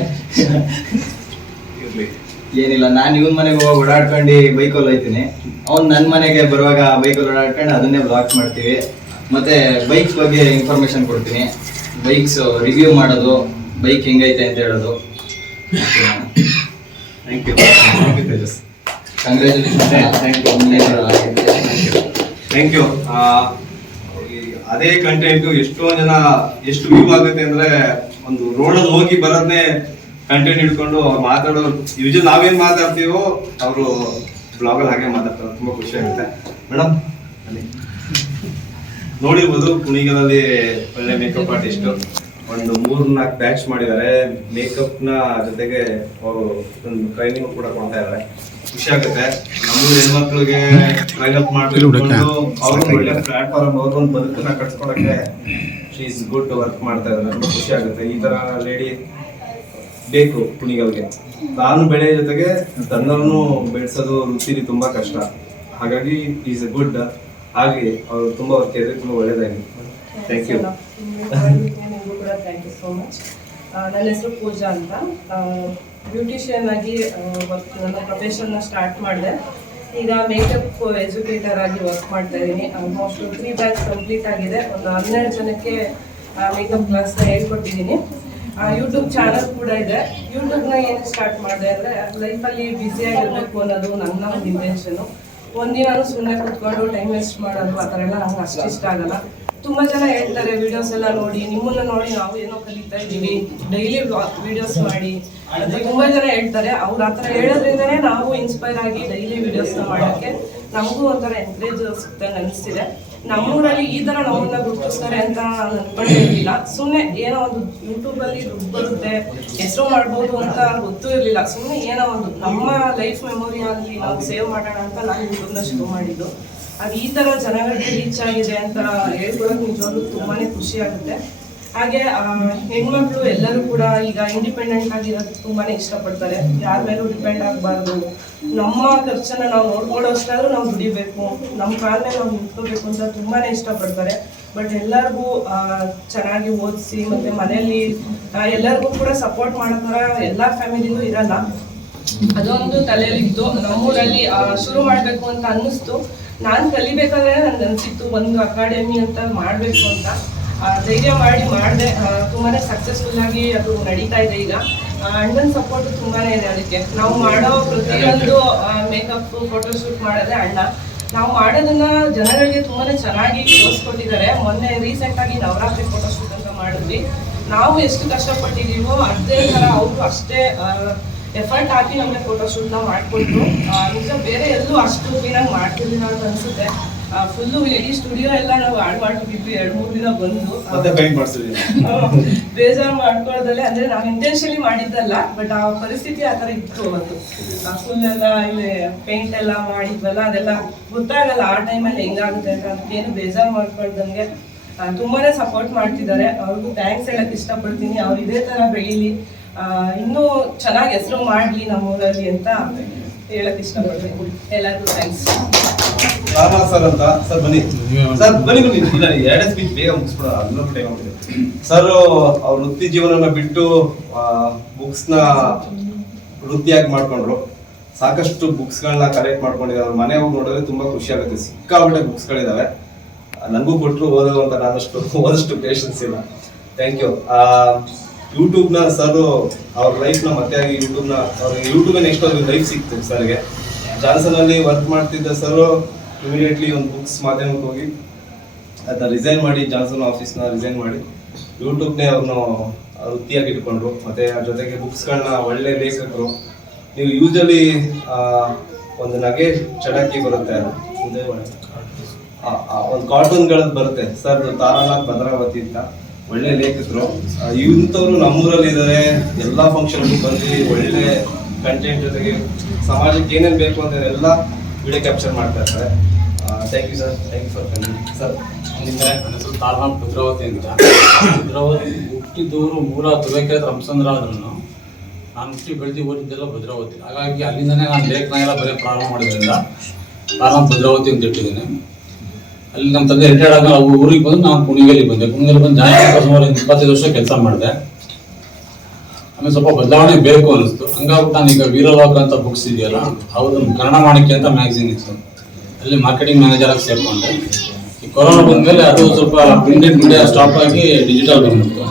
ಏನಿಲ್ಲ ನಾನು ಇವನ್ ಮನೆಗೆ ಹೋಗಿ ಓಡಾಡ್ಕೊಂಡು ಬೈಕಲ್ಲಿ ಹೋಯ್ತೀನಿ. ಅವ್ನು ನನ್ನ ಮನೆಗೆ ಬರುವಾಗ ಬೈಕಲ್ಲಿ ಓಡಾಡ್ಕೊಂಡು ಅದನ್ನೇ ಬ್ಲಾಗ್ಸ್ ಮಾಡ್ತೀವಿ. ಮತ್ತೆ ಬೈಕ್ಸ್ ಬಗ್ಗೆ ಇನ್ಫಾರ್ಮೇಶನ್ ಕೊಡ್ತೀನಿ. ಬೈಕ್ಸ್ ರಿವ್ಯೂ ಮಾಡೋದು ಬೈಕ್ ಹೆಂಗೈತೆ ಅಂತ ಹೇಳೋದು. Thank you thank you Tejas. Thank you ಅದೇ ಕಂಟೆಂಟ್ ಎಷ್ಟೋ ಜನ ಎಷ್ಟು ವ್ಯೂ ಆಗುತ್ತೆ ಅಂದ್ರೆ ಒಂದು ರೋಡಲ್ಲಿ ಹೋಗಿ ಬರೋದನ್ನೇ ಕಂಟೆಂಟ್ ಹಿಡ್ಕೊಂಡು ಅವ್ರು ಮಾತಾಡೋ ಯೂಶಲ್ ನಾವೇನ್ ಮಾತಾಡ್ತೀವೋ ಅವರು ಬ್ಲಾಗಲ್ಲಿ ಹಾಗೆ ಮಾತಾಡ್ತಾರೆ. ತುಂಬಾ ಖುಷಿ ಆಗುತ್ತೆ. ಮೇಡಮ್ ನೋಡಿರ್ಬೋದು ಕುಣಿಗಲಲ್ಲಿ ಒಳ್ಳೆ ಮೇಕಪ್ ಆರ್ಟಿಸ್ಟ್ ಒಂದು ಮೂರ್ ನಾಲ್ಕು ಬ್ಯಾಚ್ ಮಾಡಿದ್ದಾರೆ. ಮೇಕಪ್ನ ಜೊತೆಗೆ ಅವರು ಒಂದು ಟ್ರೈನಿಂಗ್ ಕೂಡ ಕೊಡ್ತಾ ಇದ್ದಾರೆ. ಖುಷಿ ಆಗುತ್ತೆ. ನಮ್ಮೂರ ಹೆಣ್ಮಕ್ಳಿಗೆ ಟ್ರೈನ್ ಅಪ್ ಮಾಡ್ಕೊಂಡು ಅವ್ರು ಒಳ್ಳೆ ಪ್ಲಾಟ್ಫಾರ್ಮ್ ಅವ್ರ ಒಂದು ಬದುಕನ್ನ ಕಟ್ಸ್ಕೊಳಕ್ಕೆ ಶೀಸ್ ಗುಡ್ ವರ್ಕ್ ಮಾಡ್ತಾ ಇದ್ದಾರೆ. ತುಂಬಾ ಖುಷಿ ಆಗುತ್ತೆ. ಈ ತರ ಲೇಡಿ ಬೇಕು ಕುಣಿಗಲ್ಗೆ. ನಾನು ಬೆಳೆ ಜೊತೆಗೆ ತನ್ನವ್ರನ್ನು ಬೆಳೆಸೋದು ವೃತ್ತಿಲಿ ತುಂಬಾ ಕಷ್ಟ. ಹಾಗಾಗಿ ಈಸ್ ಎ ಗುಡ್ ಹಾಗೆ ಅವರು ತುಂಬಾ ವರ್ಕ್ ಇದ್ರೆ ತುಂಬಾ ಒಳ್ಳೇದಾಗಿ ಥ್ಯಾಂಕ್ ಯು ನಿಮಗೂ ಕೂಡ ಥ್ಯಾಂಕ್ ಯು ಸೋ ಮಚ್ ನನ್ನ ಹೆಸರು ಪೂಜಾ ಅಂತ. ಬ್ಯೂಟಿಷಿಯನ್ ಆಗಿ ವರ್ಕ್ ನನ್ನ ಪ್ರೊಫೆಷನ್ನ ಸ್ಟಾರ್ಟ್ ಮಾಡಿದೆ. ಈಗ ಮೇಕಪ್ ಎಜುಕೇಟರ್ ಆಗಿ ವರ್ಕ್ ಮಾಡ್ತಾ ಇದ್ದೀನಿ. ಆಲ್ಮೋಸ್ಟ್ ತ್ರೀ ಬ್ಯಾಚ್ ಕಂಪ್ಲೀಟ್ ಆಗಿದೆ. ಒಂದು ಹನ್ನೆರಡು ಜನಕ್ಕೆ ಮೇಕಪ್ ಕ್ಲಾಸ್ನ ಹೇಳ್ಕೊಟ್ಟಿದ್ದೀನಿ. ಯೂಟ್ಯೂಬ್ ಚಾನಲ್ ಕೂಡ ಇದೆ. ಯೂಟ್ಯೂಬ್ನ ಏನು ಸ್ಟಾರ್ಟ್ ಮಾಡಿದೆ ಅಂದರೆ ಲೈಫಲ್ಲಿ ಬ್ಯುಸಿಯಾಗಿರಬೇಕು ಅನ್ನೋದು ನನ್ನ ಒಂದು ಇಂಟೆನ್ಷನು ಒಂದಿನಾನು ಸುಮ್ಮನೆ ಕುತ್ಕೊಂಡು ಟೈಮ್ ವೇಸ್ಟ್ ಮಾಡೋದು, ಆ ಥರ ಎಲ್ಲ ನಂಗೆ ಅಷ್ಟು ಇಷ್ಟ ಆಗಲ್ಲ. ತುಂಬ ಜನ ಹೇಳ್ತಾರೆ ವಿಡಿಯೋಸ್ ಎಲ್ಲ ನೋಡಿ, ನಿಮ್ಮನ್ನ ನೋಡಿ ನಾವು ಏನೋ ಕಲಿತಾ ಇದ್ದೀವಿ. ಡೈಲಿ ವಿಡಿಯೋಸ್ ಮಾಡಿ. ತುಂಬಾ ಜನ ಹೇಳ್ತಾರೆ, ಅವ್ರು ಆತರ ಹೇಳೋದ್ರಿಂದನೇ ನಾವು ಇನ್ಸ್ಪೈರ್ ಆಗಿ ಡೈಲಿ ವಿಡಿಯೋಸ್ನ ಮಾಡೋಕ್ಕೆ ನಮಗೂ ಒಂಥರ ಎನ್ಕರೇಜ್ ಸಿಗ್ತಂಗೆ ಅನಿಸ್ತಿದೆ. ನಮ್ಮೂರಲ್ಲಿ ಈ ಥರ ನಮ್ಮನ್ನ ಗುರುತಿಸ್ತಾರೆ ಅಂತ ನಾನು ಅನ್ಕೊಂಡಿರ್ಲಿಲ್ಲ. ಸುಮ್ಮನೆ ಏನೋ ಒಂದು ಯೂಟ್ಯೂಬಲ್ಲಿ ದುಡ್ಡು ಬರುತ್ತೆ, ಹೆಸರು ಮಾಡ್ಬೋದು ಅಂತ ಗೊತ್ತೂ ಇರಲಿಲ್ಲ. ಸುಮ್ಮನೆ ಏನೋ ಒಂದು ನಮ್ಮ ಲೈಫ್ ಮೆಮೊರಿಯಲ್ಲಿ ನಾವು ಸೇವ್ ಮಾಡೋಣ ಅಂತ ನಾನು ಯೂಟ್ಯೂಬ್ನ ಶುರು ಮಾಡಿದ್ದು. ಅದು ಈ ಥರ ಜನಗಳಿಗೆ ರೀಚ್ ಆಗಿದೆ ಅಂತ ಹೇಳ್ಕೊಳಕ್ ನಿಜವಾಗ್ಲೂ ತುಂಬಾನೇ ಖುಷಿ ಆಗುತ್ತೆ. ಹಾಗೆ ಹೆಣ್ಮಕ್ಳು ಎಲ್ಲರೂ ಕೂಡ ಈಗ ಇಂಡಿಪೆಂಡೆಂಟ್ ಆಗಿರೋದು ತುಂಬಾ ಇಷ್ಟಪಡ್ತಾರೆ. ಯಾರ ಮೇಲೂ ಡಿಪೆಂಡ್ ಆಗಬಾರ್ದು. ನಮ್ಮ ಖರ್ಚನ್ನ ನಾವು ನೋಡ್ಕೊಳ್ಳೋಷ್ಟಾದ್ರೂ ನಾವು ದುಡಿಬೇಕು. ನಮ್ಮ ಕಾಲ ಮೇಲೆ ನಾವು ನಿಂತ್ಕೋಬೇಕು ಅಂತ ತುಂಬಾ ಇಷ್ಟಪಡ್ತಾರೆ. ಬಟ್ ಎಲ್ಲರಿಗೂ ಚೆನ್ನಾಗಿ ಓದಿಸಿ, ಮತ್ತೆ ಮನೆಯಲ್ಲಿ ಎಲ್ಲರಿಗೂ ಕೂಡ ಸಪೋರ್ಟ್ ಮಾಡೋ ಥರ ಎಲ್ಲ ಫ್ಯಾಮಿಲಿನೂ ಇರಲ್ಲ. ಅದೊಂದು ತಲೆಯಲ್ಲಿತ್ತು. ನಮ್ಮೂರಲ್ಲಿ ಶುರು ಮಾಡಬೇಕು ಅಂತ ಅನ್ನಿಸ್ತು. ನಾನು ಕಲಿಬೇಕಾದ್ರೆ ನನ್ಗೆ ಅನಿಸಿತ್ತು ಒಂದು ಅಕಾಡೆಮಿ ಅಂತ ಮಾಡಬೇಕು ಅಂತ. ಧೈರ್ಯ ಮಾಡಿ ಮಾಡಿದೆ ತುಂಬಾನೇ ಸಕ್ಸಸ್ಫುಲ್ ಆಗಿ ಅದು ನಡೀತಾ ಇದೆ ಈಗ. ಅಣ್ಣನ ಸಪೋರ್ಟ್ ತುಂಬಾನೇ ಇದೆ ಅದಕ್ಕೆ. ನಾವು ಮಾಡೋ ಪ್ರತಿಯೊಂದು ಮೇಕಪ್ ಫೋಟೋಶೂಟ್ ಮಾಡೋದೇ ಅಣ್ಣ ನಾವು ಮಾಡೋದನ್ನ ಜನಗಳಿಗೆ ತುಂಬಾನೇ ಚೆನ್ನಾಗಿ ತೋರಿಸ್ಕೊಟ್ಟಿದ್ದಾರೆ ಮೊನ್ನೆ ರೀಸೆಂಟ್ ಆಗಿ ನವರಾತ್ರಿ ಫೋಟೋಶೂಟ್ ಅಂತ ಮಾಡಿದ್ವಿ. ನಾವು ಎಷ್ಟು ಕಷ್ಟಪಟ್ಟಿದ್ದೀವೋ ಅದೇ ಥರ ಅವರು ಅಷ್ಟೇ ಎಫರ್ಟ್ ಹಾಕಿ ನಮಗೆ ಫೋಟೋಶೂಟ್ನ ಮಾಡಿಕೊಟ್ರು. ನಿಜ ಬೇರೆ ಎಲ್ಲೂ ಅಷ್ಟು ಕ್ಲೀನಾಗಿ ಮಾಡ್ತಿರ್ಲಿಲ್ಲ ಅಂತ ಅನ್ಸುತ್ತೆ. ಫುಲ್ಲು ಇಡೀ ಸ್ಟುಡಿಯೋ ಎಲ್ಲ ನಾವು ಹಾಳು ಮಾಡ್ಬಿಟ್ಟಿದ್ವಿ ಎರಡು ಮೂರು ದಿನ ಬಂದು ಬೇಜಾರು ಮಾಡ್ಕೊಳ್ಳೋದಲ್ಲೇ ಅಂದ್ರೆ ನಾವು ಇಂಟೆನ್ಷನಲಿ ಮಾಡಿದ್ದಲ್ಲ ಬಟ್ ಆ ಪರಿಸ್ಥಿತಿ ಆ ಥರ ಇತ್ತು ಅವತ್ತು. ಫುಲ್ ಎಲ್ಲ ಇಲ್ಲಿ ಪೇಂಟ್ ಎಲ್ಲ ಮಾಡಿದ್ವಲ್ಲ ಅದೆಲ್ಲ ಗೊತ್ತಾಗಲ್ಲ ಆ ಟೈಮಲ್ಲಿ ಹೆಂಗಾಗುತ್ತೆ ಅಂತ ಏನು ಬೇಜಾರು ಮಾಡ್ಕೊಳ್ದಂಗೆ ತುಂಬಾನೇ ಸಪೋರ್ಟ್ ಮಾಡ್ತಿದ್ದಾರೆ. ಅವ್ರಿಗೂ ಥ್ಯಾಂಕ್ಸ್ ಹೇಳಕ್ ಇಷ್ಟಪಡ್ತೀನಿ. ಅವ್ರು ಇದೇ ತರ ಬೆಳೀಲಿ. ಇನ್ನೂ ಚೆನ್ನಾಗಿ ಹೆಸರು ಮಾಡ್ಲಿ ನಮ್ಮ ಊರಲ್ಲಿ ಅಂತ ಹೇಳಕ್ ಇಷ್ಟಪಡ್ತೀನಿ. ಎಲ್ಲರಿಗೂ ಥ್ಯಾಂಕ್ಸ್ ರಾಮ ಸರ್ ಅಂತ. ಸರ್ ಬನ್ನಿ. ಸರ್ ಬನ್ನಿ ಬನ್ನಿ. ಇಲ್ಲ ಎರಡೇ ಸ್ಪೀಚ್ ಬೇಗ ಮುಗಿಸ್ಬಿಡ ಹನ್ನೊಂದು ಟೈಮ್ ಆಗಿದೆ ಸರ್ ಅವ್ರ ವೃತ್ತಿ ಜೀವನನ ಬಿಟ್ಟು ಬುಕ್ಸ್ನ ವೃತ್ತಿಯಾಗಿ ಮಾಡ್ಕೊಂಡ್ರು. ಸಾಕಷ್ಟು ಬುಕ್ಸ್ಗಳನ್ನ ಕಲೆಕ್ಟ್ ಮಾಡ್ಕೊಂಡಿದ್ದಾರೆ. ಅವ್ರ ಮನೆ ಹೋಗಿ ನೋಡಿದ್ರೆ ತುಂಬಾ ಖುಷಿ ಆಗುತ್ತೆ. ಸಿಕ್ಕಾಬಿಟ್ಟೆ ಬುಕ್ಸ್ ಗಳಿದಾವೆ. ನನಗೂ ಕೊಟ್ಟರು ಓದೋದು ಅಂತ ನಾನಷ್ಟು ಓದಷ್ಟು ಪೇಷನ್ಸ್ ಇಲ್ಲ. ಥ್ಯಾಂಕ್ ಯು ಯೂಟ್ಯೂಬ್ನ ನ ಸರ್ ಅವ್ರ ಲೈಫ್ನ ಮತ್ತೆ ಆಗಿ ಯೂಟ್ಯೂಬ್ನ ಅವ್ರಿಗೆ ಯೂಟ್ಯೂಬ್ ನೆಕ್ಸ್ಟ್ ಅವ್ರಿಗೆ ಲೈಫ್ ಸಿಕ್ತು ಸರ್ಗೆ. ಜಾನ್ಸನ್ ಅಲ್ಲಿ ವರ್ಕ್ ಮಾಡ್ತಿದ್ದ ಸರ್ ಇಮಿಡಿಯೇಟ್ಲಿ ಒಂದು ಬುಕ್ಸ್ ಮಾಧ್ಯಮಕ್ಕೆ ಹೋಗಿ ಅದನ್ನ ರಿಸೈನ್ ಮಾಡಿ ಜಾನ್ಸನ್ ಆಫೀಸ್ನ ರಿಸೈನ್ ಮಾಡಿ ಯೂಟ್ಯೂಬ್ನೇ ಅವ್ರನ್ನ ವೃತ್ತಿಯಾಗಿ ಇಟ್ಕೊಂಡ್ರು. ಮತ್ತೆ ಅದ್ರ ಜೊತೆಗೆ ಬುಕ್ಸ್ಗಳನ್ನ ಒಳ್ಳೆ ಲೇಖಕರು. ನೀವು ಯೂಶಲಿ ಒಂದು ನಗೆ ಚಡಕಿ ಬರುತ್ತೆ ಆ, ಒಂದು ಕಾರ್ಟೂನ್ಗಳದ್ದು ಬರುತ್ತೆ. ಸರ್ ತಾರಾನಾಥ್ ಭದ್ರಾವತಿ ಅಂತ ಒಳ್ಳೆ ಲೇಖಕರು. ಇಂಥವ್ರು ನಮ್ಮೂರಲ್ಲಿ ಇದ್ದಾರೆ ಎಲ್ಲ ಫಂಕ್ಷನ್ ಬಂದು ಒಳ್ಳೆ ಕಂಟೆಂಟ್ ಜೊತೆಗೆ ಸಮಾಜಕ್ಕೆ ಏನೇನು ಬೇಕು ಅಂತ ಎಲ್ಲ ವಿಡಿಯೋ ಕ್ಯಾಪ್ಚರ್ ಮಾಡ್ತಾ ಇರ್ತಾರೆ. Thank you sir thank you for coming sir ನನ್ನ ಹೆಸರು ತಾರನಾಥ್ ಭದ್ರಾವತಿ ಅಂತ. ಭದ್ರಾವತಿ ಹುಟ್ಟಿದವರು ಮೂಲ ತುಬೇಕೆ ಆದ್ರೂ ನಾನು ಹುಟ್ಟಿ ಬೆಳೆದು ಓದಿದ್ದೆಲ್ಲ ಭದ್ರಾವತಿ. ಹಾಗಾಗಿ ಅಲ್ಲಿಂದನೇ ನಾನು ಲೇಖನ ಎಲ್ಲ ಬರೀ ಪ್ರಾರಂಭ ಮಾಡಿದ್ರಿಂದ ತಾರನಾಥ್ ಭದ್ರಾವತಿ ಅಂತ ಇಟ್ಟಿದ್ದೀನಿ. ಅಲ್ಲಿ ನಮ್ಮ ತಂದೆ ರಿಟೈರ್ಡ್ ಆಗ ಅವ್ರ ಊರಿಗೆ ಬಂದು ನಾನು ಕುಣಿಗೇಲಿ ಬಂದೆ. ಕುಣಿಗೇಲಿ ಬಂದು ಜಾಯಿನ್ ಸುಮಾರು ಇಪ್ಪತ್ತೈದು ವರ್ಷ ಕೆಲಸ ಮಾಡಿದೆ. ಆಮೇಲೆ ಸ್ವಲ್ಪ ಬದಲಾವಣೆ ಬೇಕು ಅನಿಸ್ತು. ಹಂಗಾಗ್ಬಿಟ್ಟು ನಾನು ಈಗ ವೀರಲೋಕ ಅಂತ ಬುಕ್ಸ್ ಇದೆಯಲ್ಲ ಹೌದು ಕನ್ನಡ ಮಾಡಿಕೆ ಅಂತ ಮ್ಯಾಗ್ಝಿನ್ ಇತ್ತು. ಅಲ್ಲಿ ಮಾರ್ಕೆಟಿಂಗ್ ಮ್ಯಾನೇಜರ್ ಆಗಿ ಸೇರ್ಕೊಂಡೆ. ಈ ಕೊರೋನಾ ಬಂದಮೇಲೆ ಅದು ಸ್ವಲ್ಪ ಪ್ರಿಂಟೆಡ್ ಮೀಡಿಯಾ ಸ್ಟಾಪ್ ಆಗಿ ಡಿಜಿಟಲ್ ಬಂದ್ಬಿಡ್ತು.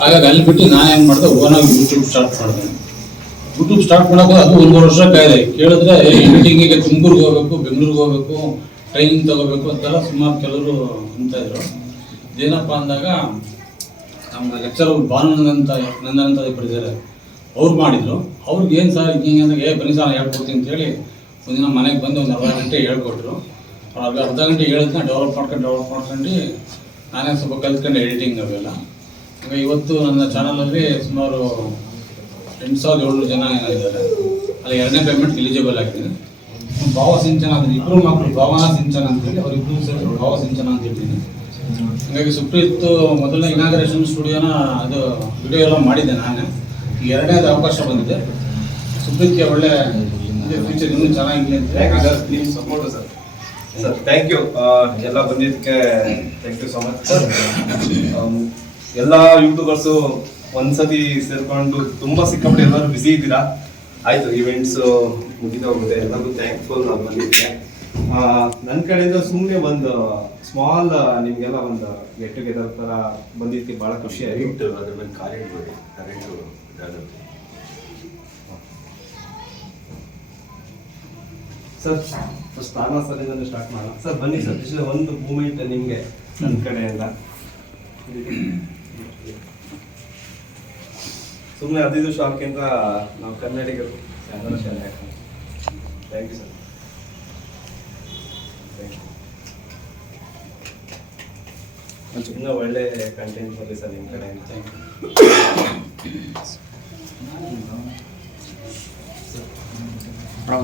ಹಾಗಾಗಿ ಅಲ್ಲಿ ಬಿಟ್ಟು ನಾನು ಏನು ಮಾಡಿದೆ ಓನಾಗಿ ಯೂಟ್ಯೂಬ್ ಸ್ಟಾರ್ಟ್ ಮಾಡಿದೆ. ಯೂಟ್ಯೂಬ್ ಸ್ಟಾರ್ಟ್ ಮಾಡೋಕೆ ಅದು ಒಂದು ವರ್ಷ ಕಾಯಿದೆ. ಕೇಳಿದ್ರೆ ಎಡಿಟಿಂಗಿಗೆ ತುಮಕೂರಿಗೆ ಹೋಗ್ಬೇಕು, ಬೆಂಗಳೂರಿಗೆ ಹೋಗ್ಬೇಕು ಟ್ರೈನಿಂಗ್ ತಗೋಬೇಕು ಅಂತೆಲ್ಲ ಸುಮಾರು ಕೆಲವರು ಅಂತಾಯಿದ್ರು ಏನಪ್ಪ ಅಂದಾಗ ನಮ್ಮ ಲೆಕ್ಚರ್ ಭಾನುನಂದ ಅಂತ ನಂದನಂತ ಅಂತ ಇಬ್ಬರು ಇದ್ದಾರೆ. ಅವ್ರು ಮಾಡಿದ್ರು. ಅವ್ರಿಗೆ ಏನು ಸರ್, ಹಿಂಗೆ ಅಂದಾಗ, ಏ, ಬನ್ನಿ ಸರ್ ಹೇಳ್ಕೊಡ್ತೀನಿ ಅಂತೇಳಿ ಒಂದಿನ ಮನೆಗೆ ಬಂದು ಒಂದು ಅರ್ಧ ಗಂಟೆ ಹೇಳ್ಕೊಟ್ರು. ಅವ್ರು ಅರ್ಧ ಗಂಟೆ ಹೇಳಿದ್ನ ಡೆವಲಪ್ ಮಾಡ್ಕೊಂಡು ಡೆವಲಪ್ ಮಾಡ್ಕೊಂಡು ನಾನೇ ಸ್ವಲ್ಪ ಕಲ್ತ್ಕೊಂಡು ಎಡಿಟಿಂಗ್ ಅವೆಲ್ಲ. ಇವತ್ತು ನನ್ನ ಚಾನಲಲ್ಲಿ ಸುಮಾರು ಎಂಟು ಸಾವಿರದ ಏಳ್ನೂರು ಜನ ಇದ್ದಾರೆ. ಅಲ್ಲಿ ಎರಡನೇ ಪೇಮೆಂಟ್ ಎಲಿಜಿಬಲ್ ಆಗ್ತೀನಿ ಭಾವ ಸಿಂಚನ ಅಂತ ಇಬ್ಬರು ಮಕ್ಕಳು ಭಾವನ ಸಿಂಚನ ಅಂತೇಳಿ ಅವರಿಬ್ಬರು ಸೇರಿ ಭಾವ ಸಿಂಚನ ಅಂತ ಹೇಳ್ತೀನಿ ಹಾಗಾಗಿ ಸುಪ್ರೀತ್ ಮೊದಲನೇ ಇನಾಗ್ರೇಷನ್ ಸ್ಟುಡಿಯೋನ ಅದು ವಿಡಿಯೋ ಎಲ್ಲ ಮಾಡಿದ್ದೆ ನಾನೇ. ಎರಡನೇದು ಅವಕಾಶ ಬಂದಿದೆ. ಸುಪ್ರೀತ್ಗೆ ಒಳ್ಳೆ ಫ್ಯೂಚರ್ ಇನ್ನೂ ಚೆನ್ನಾಗಿರಲಿ ಅಂತ please support sir sir thank you ಎಲ್ಲ ಬಂದಿದ್ದಕ್ಕೆ thank you so much sir ಎಲ್ಲ ಯೂಟ್ಯೂಬರ್ಸು ಒಂದ್ಸತಿ ಸೇರ್ಕೊಂಡು ತುಂಬಾ ಸಿಕ್ಕಾಪಟ್ಟೆ ಎಲ್ಲರೂ ಬಿಸಿ ಇದ್ದೀರಾ? ಆಯ್ತು ಈವೆಂಟ್ಸ್ ಮುಗಿತಾ ಹೋಗುತ್ತೆ. ಎಲ್ಲರಿಗೂ ಥ್ಯಾಂಕ್ಫುಲ್ ಬಂದಿದ್ದೆ ನನ್ನ ಕಡೆಯಿಂದ ಸುಮ್ಮನೆ ಒಂದು ಸ್ಮಾಲ್ ನಿಮ್ಗೆಲ್ಲ ಒಂದು ಗೆಟ್ ಟುಗೆದರ್ ತರ ಬಂದಿದ್ದಕ್ಕೆ ಬಹಳ ಖುಷಿ ಆಯ್ತು. ಅದ್ರ ಮೇಲೆ ಕಾರ್ಯಕ್ರಮ ಕರೆಂಟು ಸರ್ ತಾನ ಸರ್ ಸ್ಟಾರ್ಟ್ ಮಾಡೋಣ. ಸರ್ ಬನ್ನಿ ಸರ್ ಜಸ್ಟ್ ಒಂದು ಮೂಮೆಂಟ್ ನಿಮಗೆ ನನ್ನ ಕಡೆಯಿಂದ. ಸುಮ್ಮನೆ ಹದಿನೈದು ಅಂತ ನಾವು ಕನ್ನಡಿಗರು. ಥ್ಯಾಂಕ್ ಯು ಸರ್ ಸುಮ್ಮನೆ ಒಳ್ಳೆ ಕಂಟೆಂಟ್ ಬರಲಿ ಸರ್ ನಿಮ್ಮ ಕಡೆಯಿಂದ. Thank you. Sir.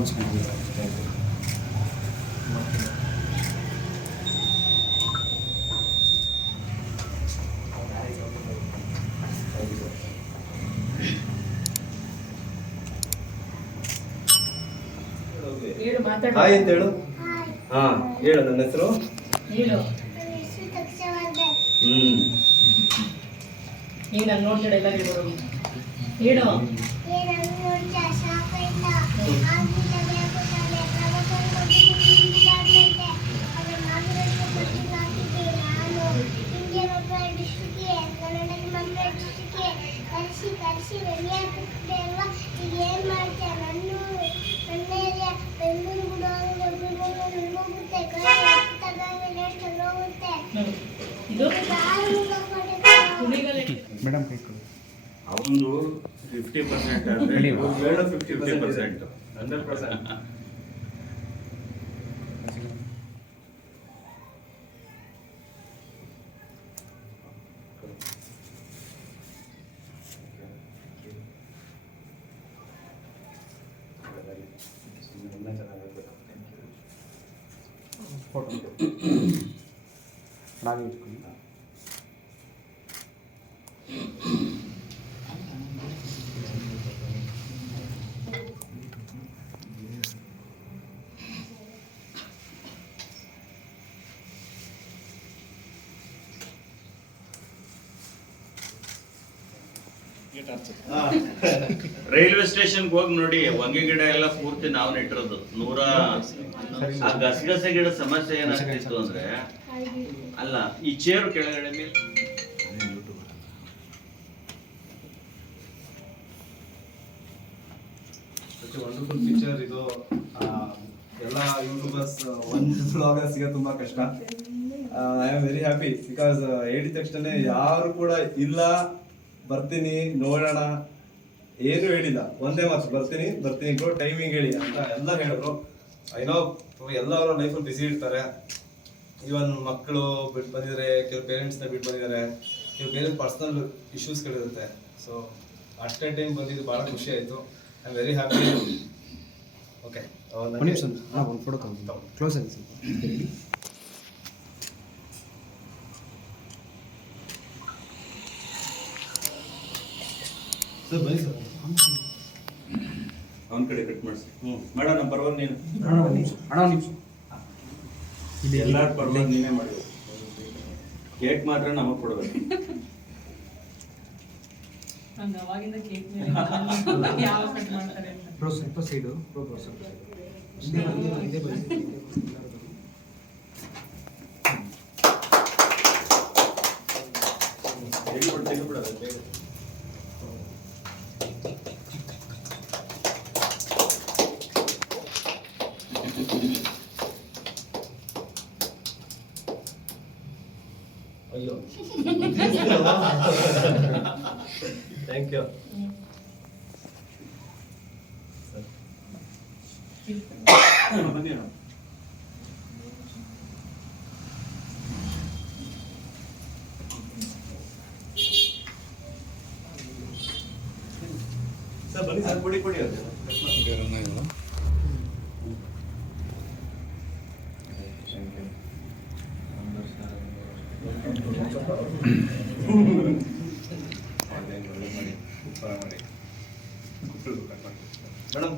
ಹೇಳು ಹಾಯ್ ಅಂತ ಹೇಳು. ಹಾ ಹೇಳು ನನ್ನ ಹೆಸರು? ಹೇಳು. ಹ್ಮ್. ಈಗ ನಾನು ನೋಡ್ತಾಳೆ ಎಲ್ಲ ಹೇಳ್ಬೋದು ಹೇಳು ಕಲಿಸಿ ಕಲಿಸಿ ಬೆಳೆಯಾಗ್ತಿದೆ ಅಲ್ವಾ ಈಗ ಏನ್ ಮಾಡ್ತೀಯ ನನ್ನ ನನ್ನ ಬೆಂಗಳೂರು ಅವನು ಫಿಫ್ಟಿ ಪರ್ಸೆಂಟ್ ಅಂದ್ರೆ fifty 50% percent hundred percent railway station ಹೋಗಿ ನೋಡಿ ಹೊಂಗೆ ಗಿಡ ಎಲ್ಲ ಪೂರ್ತಿ ನಾವು ನೆಟ್ಟಿರೋದು ನೂರ ಆ ಗಸಗಸೆ ಗಿಡ ಸಮಸ್ಯೆ ಏನಾಗ್ತಿತ್ತು ಅಂದ್ರೆ ಅಲ್ಲ ಈ ಚೇರು ಕೆಳಗಡೆ ಮೇಲೆ. ವಂಡರ್ಫುಲ್ ಫೀಚರ್ ಇದು. ಎಲ್ಲ ಯೂಟ್ಯೂಬರ್ಸ್ ಒಂದು ಬ್ಲಾಗರ್ಸ್ಗೆ ತುಂಬಾ ಕಷ್ಟ. I am very happy because ಹೇಳಿದ ತಕ್ಷಣ ಯಾರು ಕೂಡ ಇಲ್ಲ. ಬರ್ತೀನಿ ನೋಡೋಣ. ಏನು ಹೇಳಿಲ್ಲ. ಒಂದೇ ಮಾತು ಬರ್ತೀನಿ ಬರ್ತೀನಿ ಬ್ರೋ ಟೈಮಿಂಗ್ ಹೇಳಿ ಅಂತ ಎಲ್ಲ ಹೇಳಿದ್ರು. ಐನೋ ಎಲ್ಲರ ಲೈಫ್ ಬಿಸಿ ಇರ್ತಾರೆ. ಈವನ್ ಮಕ್ಕಳು ಬಿಟ್ಟು ಬಂದಿದ್ದಾರೆ ಕೆಲವು ಪೇರೆಂಟ್ಸ್ನ ಬಿಟ್ಟು ಬಂದಿದ್ದಾರೆ. ಕೆಲವು ಬೇರೆ ಪರ್ಸ್ನಲ್ ಇಶ್ಯೂಸ್ಗಳಿರುತ್ತೆ ಸೊ ಅಷ್ಟೇ ಟೈಮ್ ಬಂದಿದ್ದು ಭಾಳ ಖುಷಿ ಆಯಿತು. I am very happy okay ಒಂದು ಫೋಟೋ ಕ್ಲೋಸ್ ಆಗಿ ಸರ್ ಬನ್ನಿ ಸರ್ ಅವನ ಕಡೆ ಕಟ್ ಮಾಡಿಸಿ. ಮಾಡೋಣ ಪರವಾಗಿ ನೀನು. ಅಣ್ಣ ಒಂದು ನಿಮಿಷ. ಅಣ್ಣ ಒಂದು ನಿಮಿಷ. ಎಲ್ಲಾರ ಪರವಾಗಿ ನೀನೇ ಮಾಡಿ ಕೇಕ್ ಮಾತ್ರ ನಮಗೆ ಕೊಡಬೇಕು. ನಂಗೆ ಅವಾಗಿಂದ ಕೇಕ್ ಮೇಲೆ ಯಾವ ಕಟ್ ಮಾಡ್ತಾರೆ ಬ್ರೋ ಸ್ವಲ್ಪ ಸೈಡು ಬ್ರೋ ಬ್ರೋ ಸ್ವಲ್ಪ ಹಿಂದೆ ಬಂದು ಹಿಂದೆ ಬಂದು ಅಯ್ಯೋ ಥ್ಯಾಂಕ್ ಯು ಬನ್ನಿ ಅಣ್ಣ. ಸರ್ ಬನ್ನಿ ಸರ್ ಕೊಡಿ ಕೊಡಿ ಅದು ಮೇಡಮ್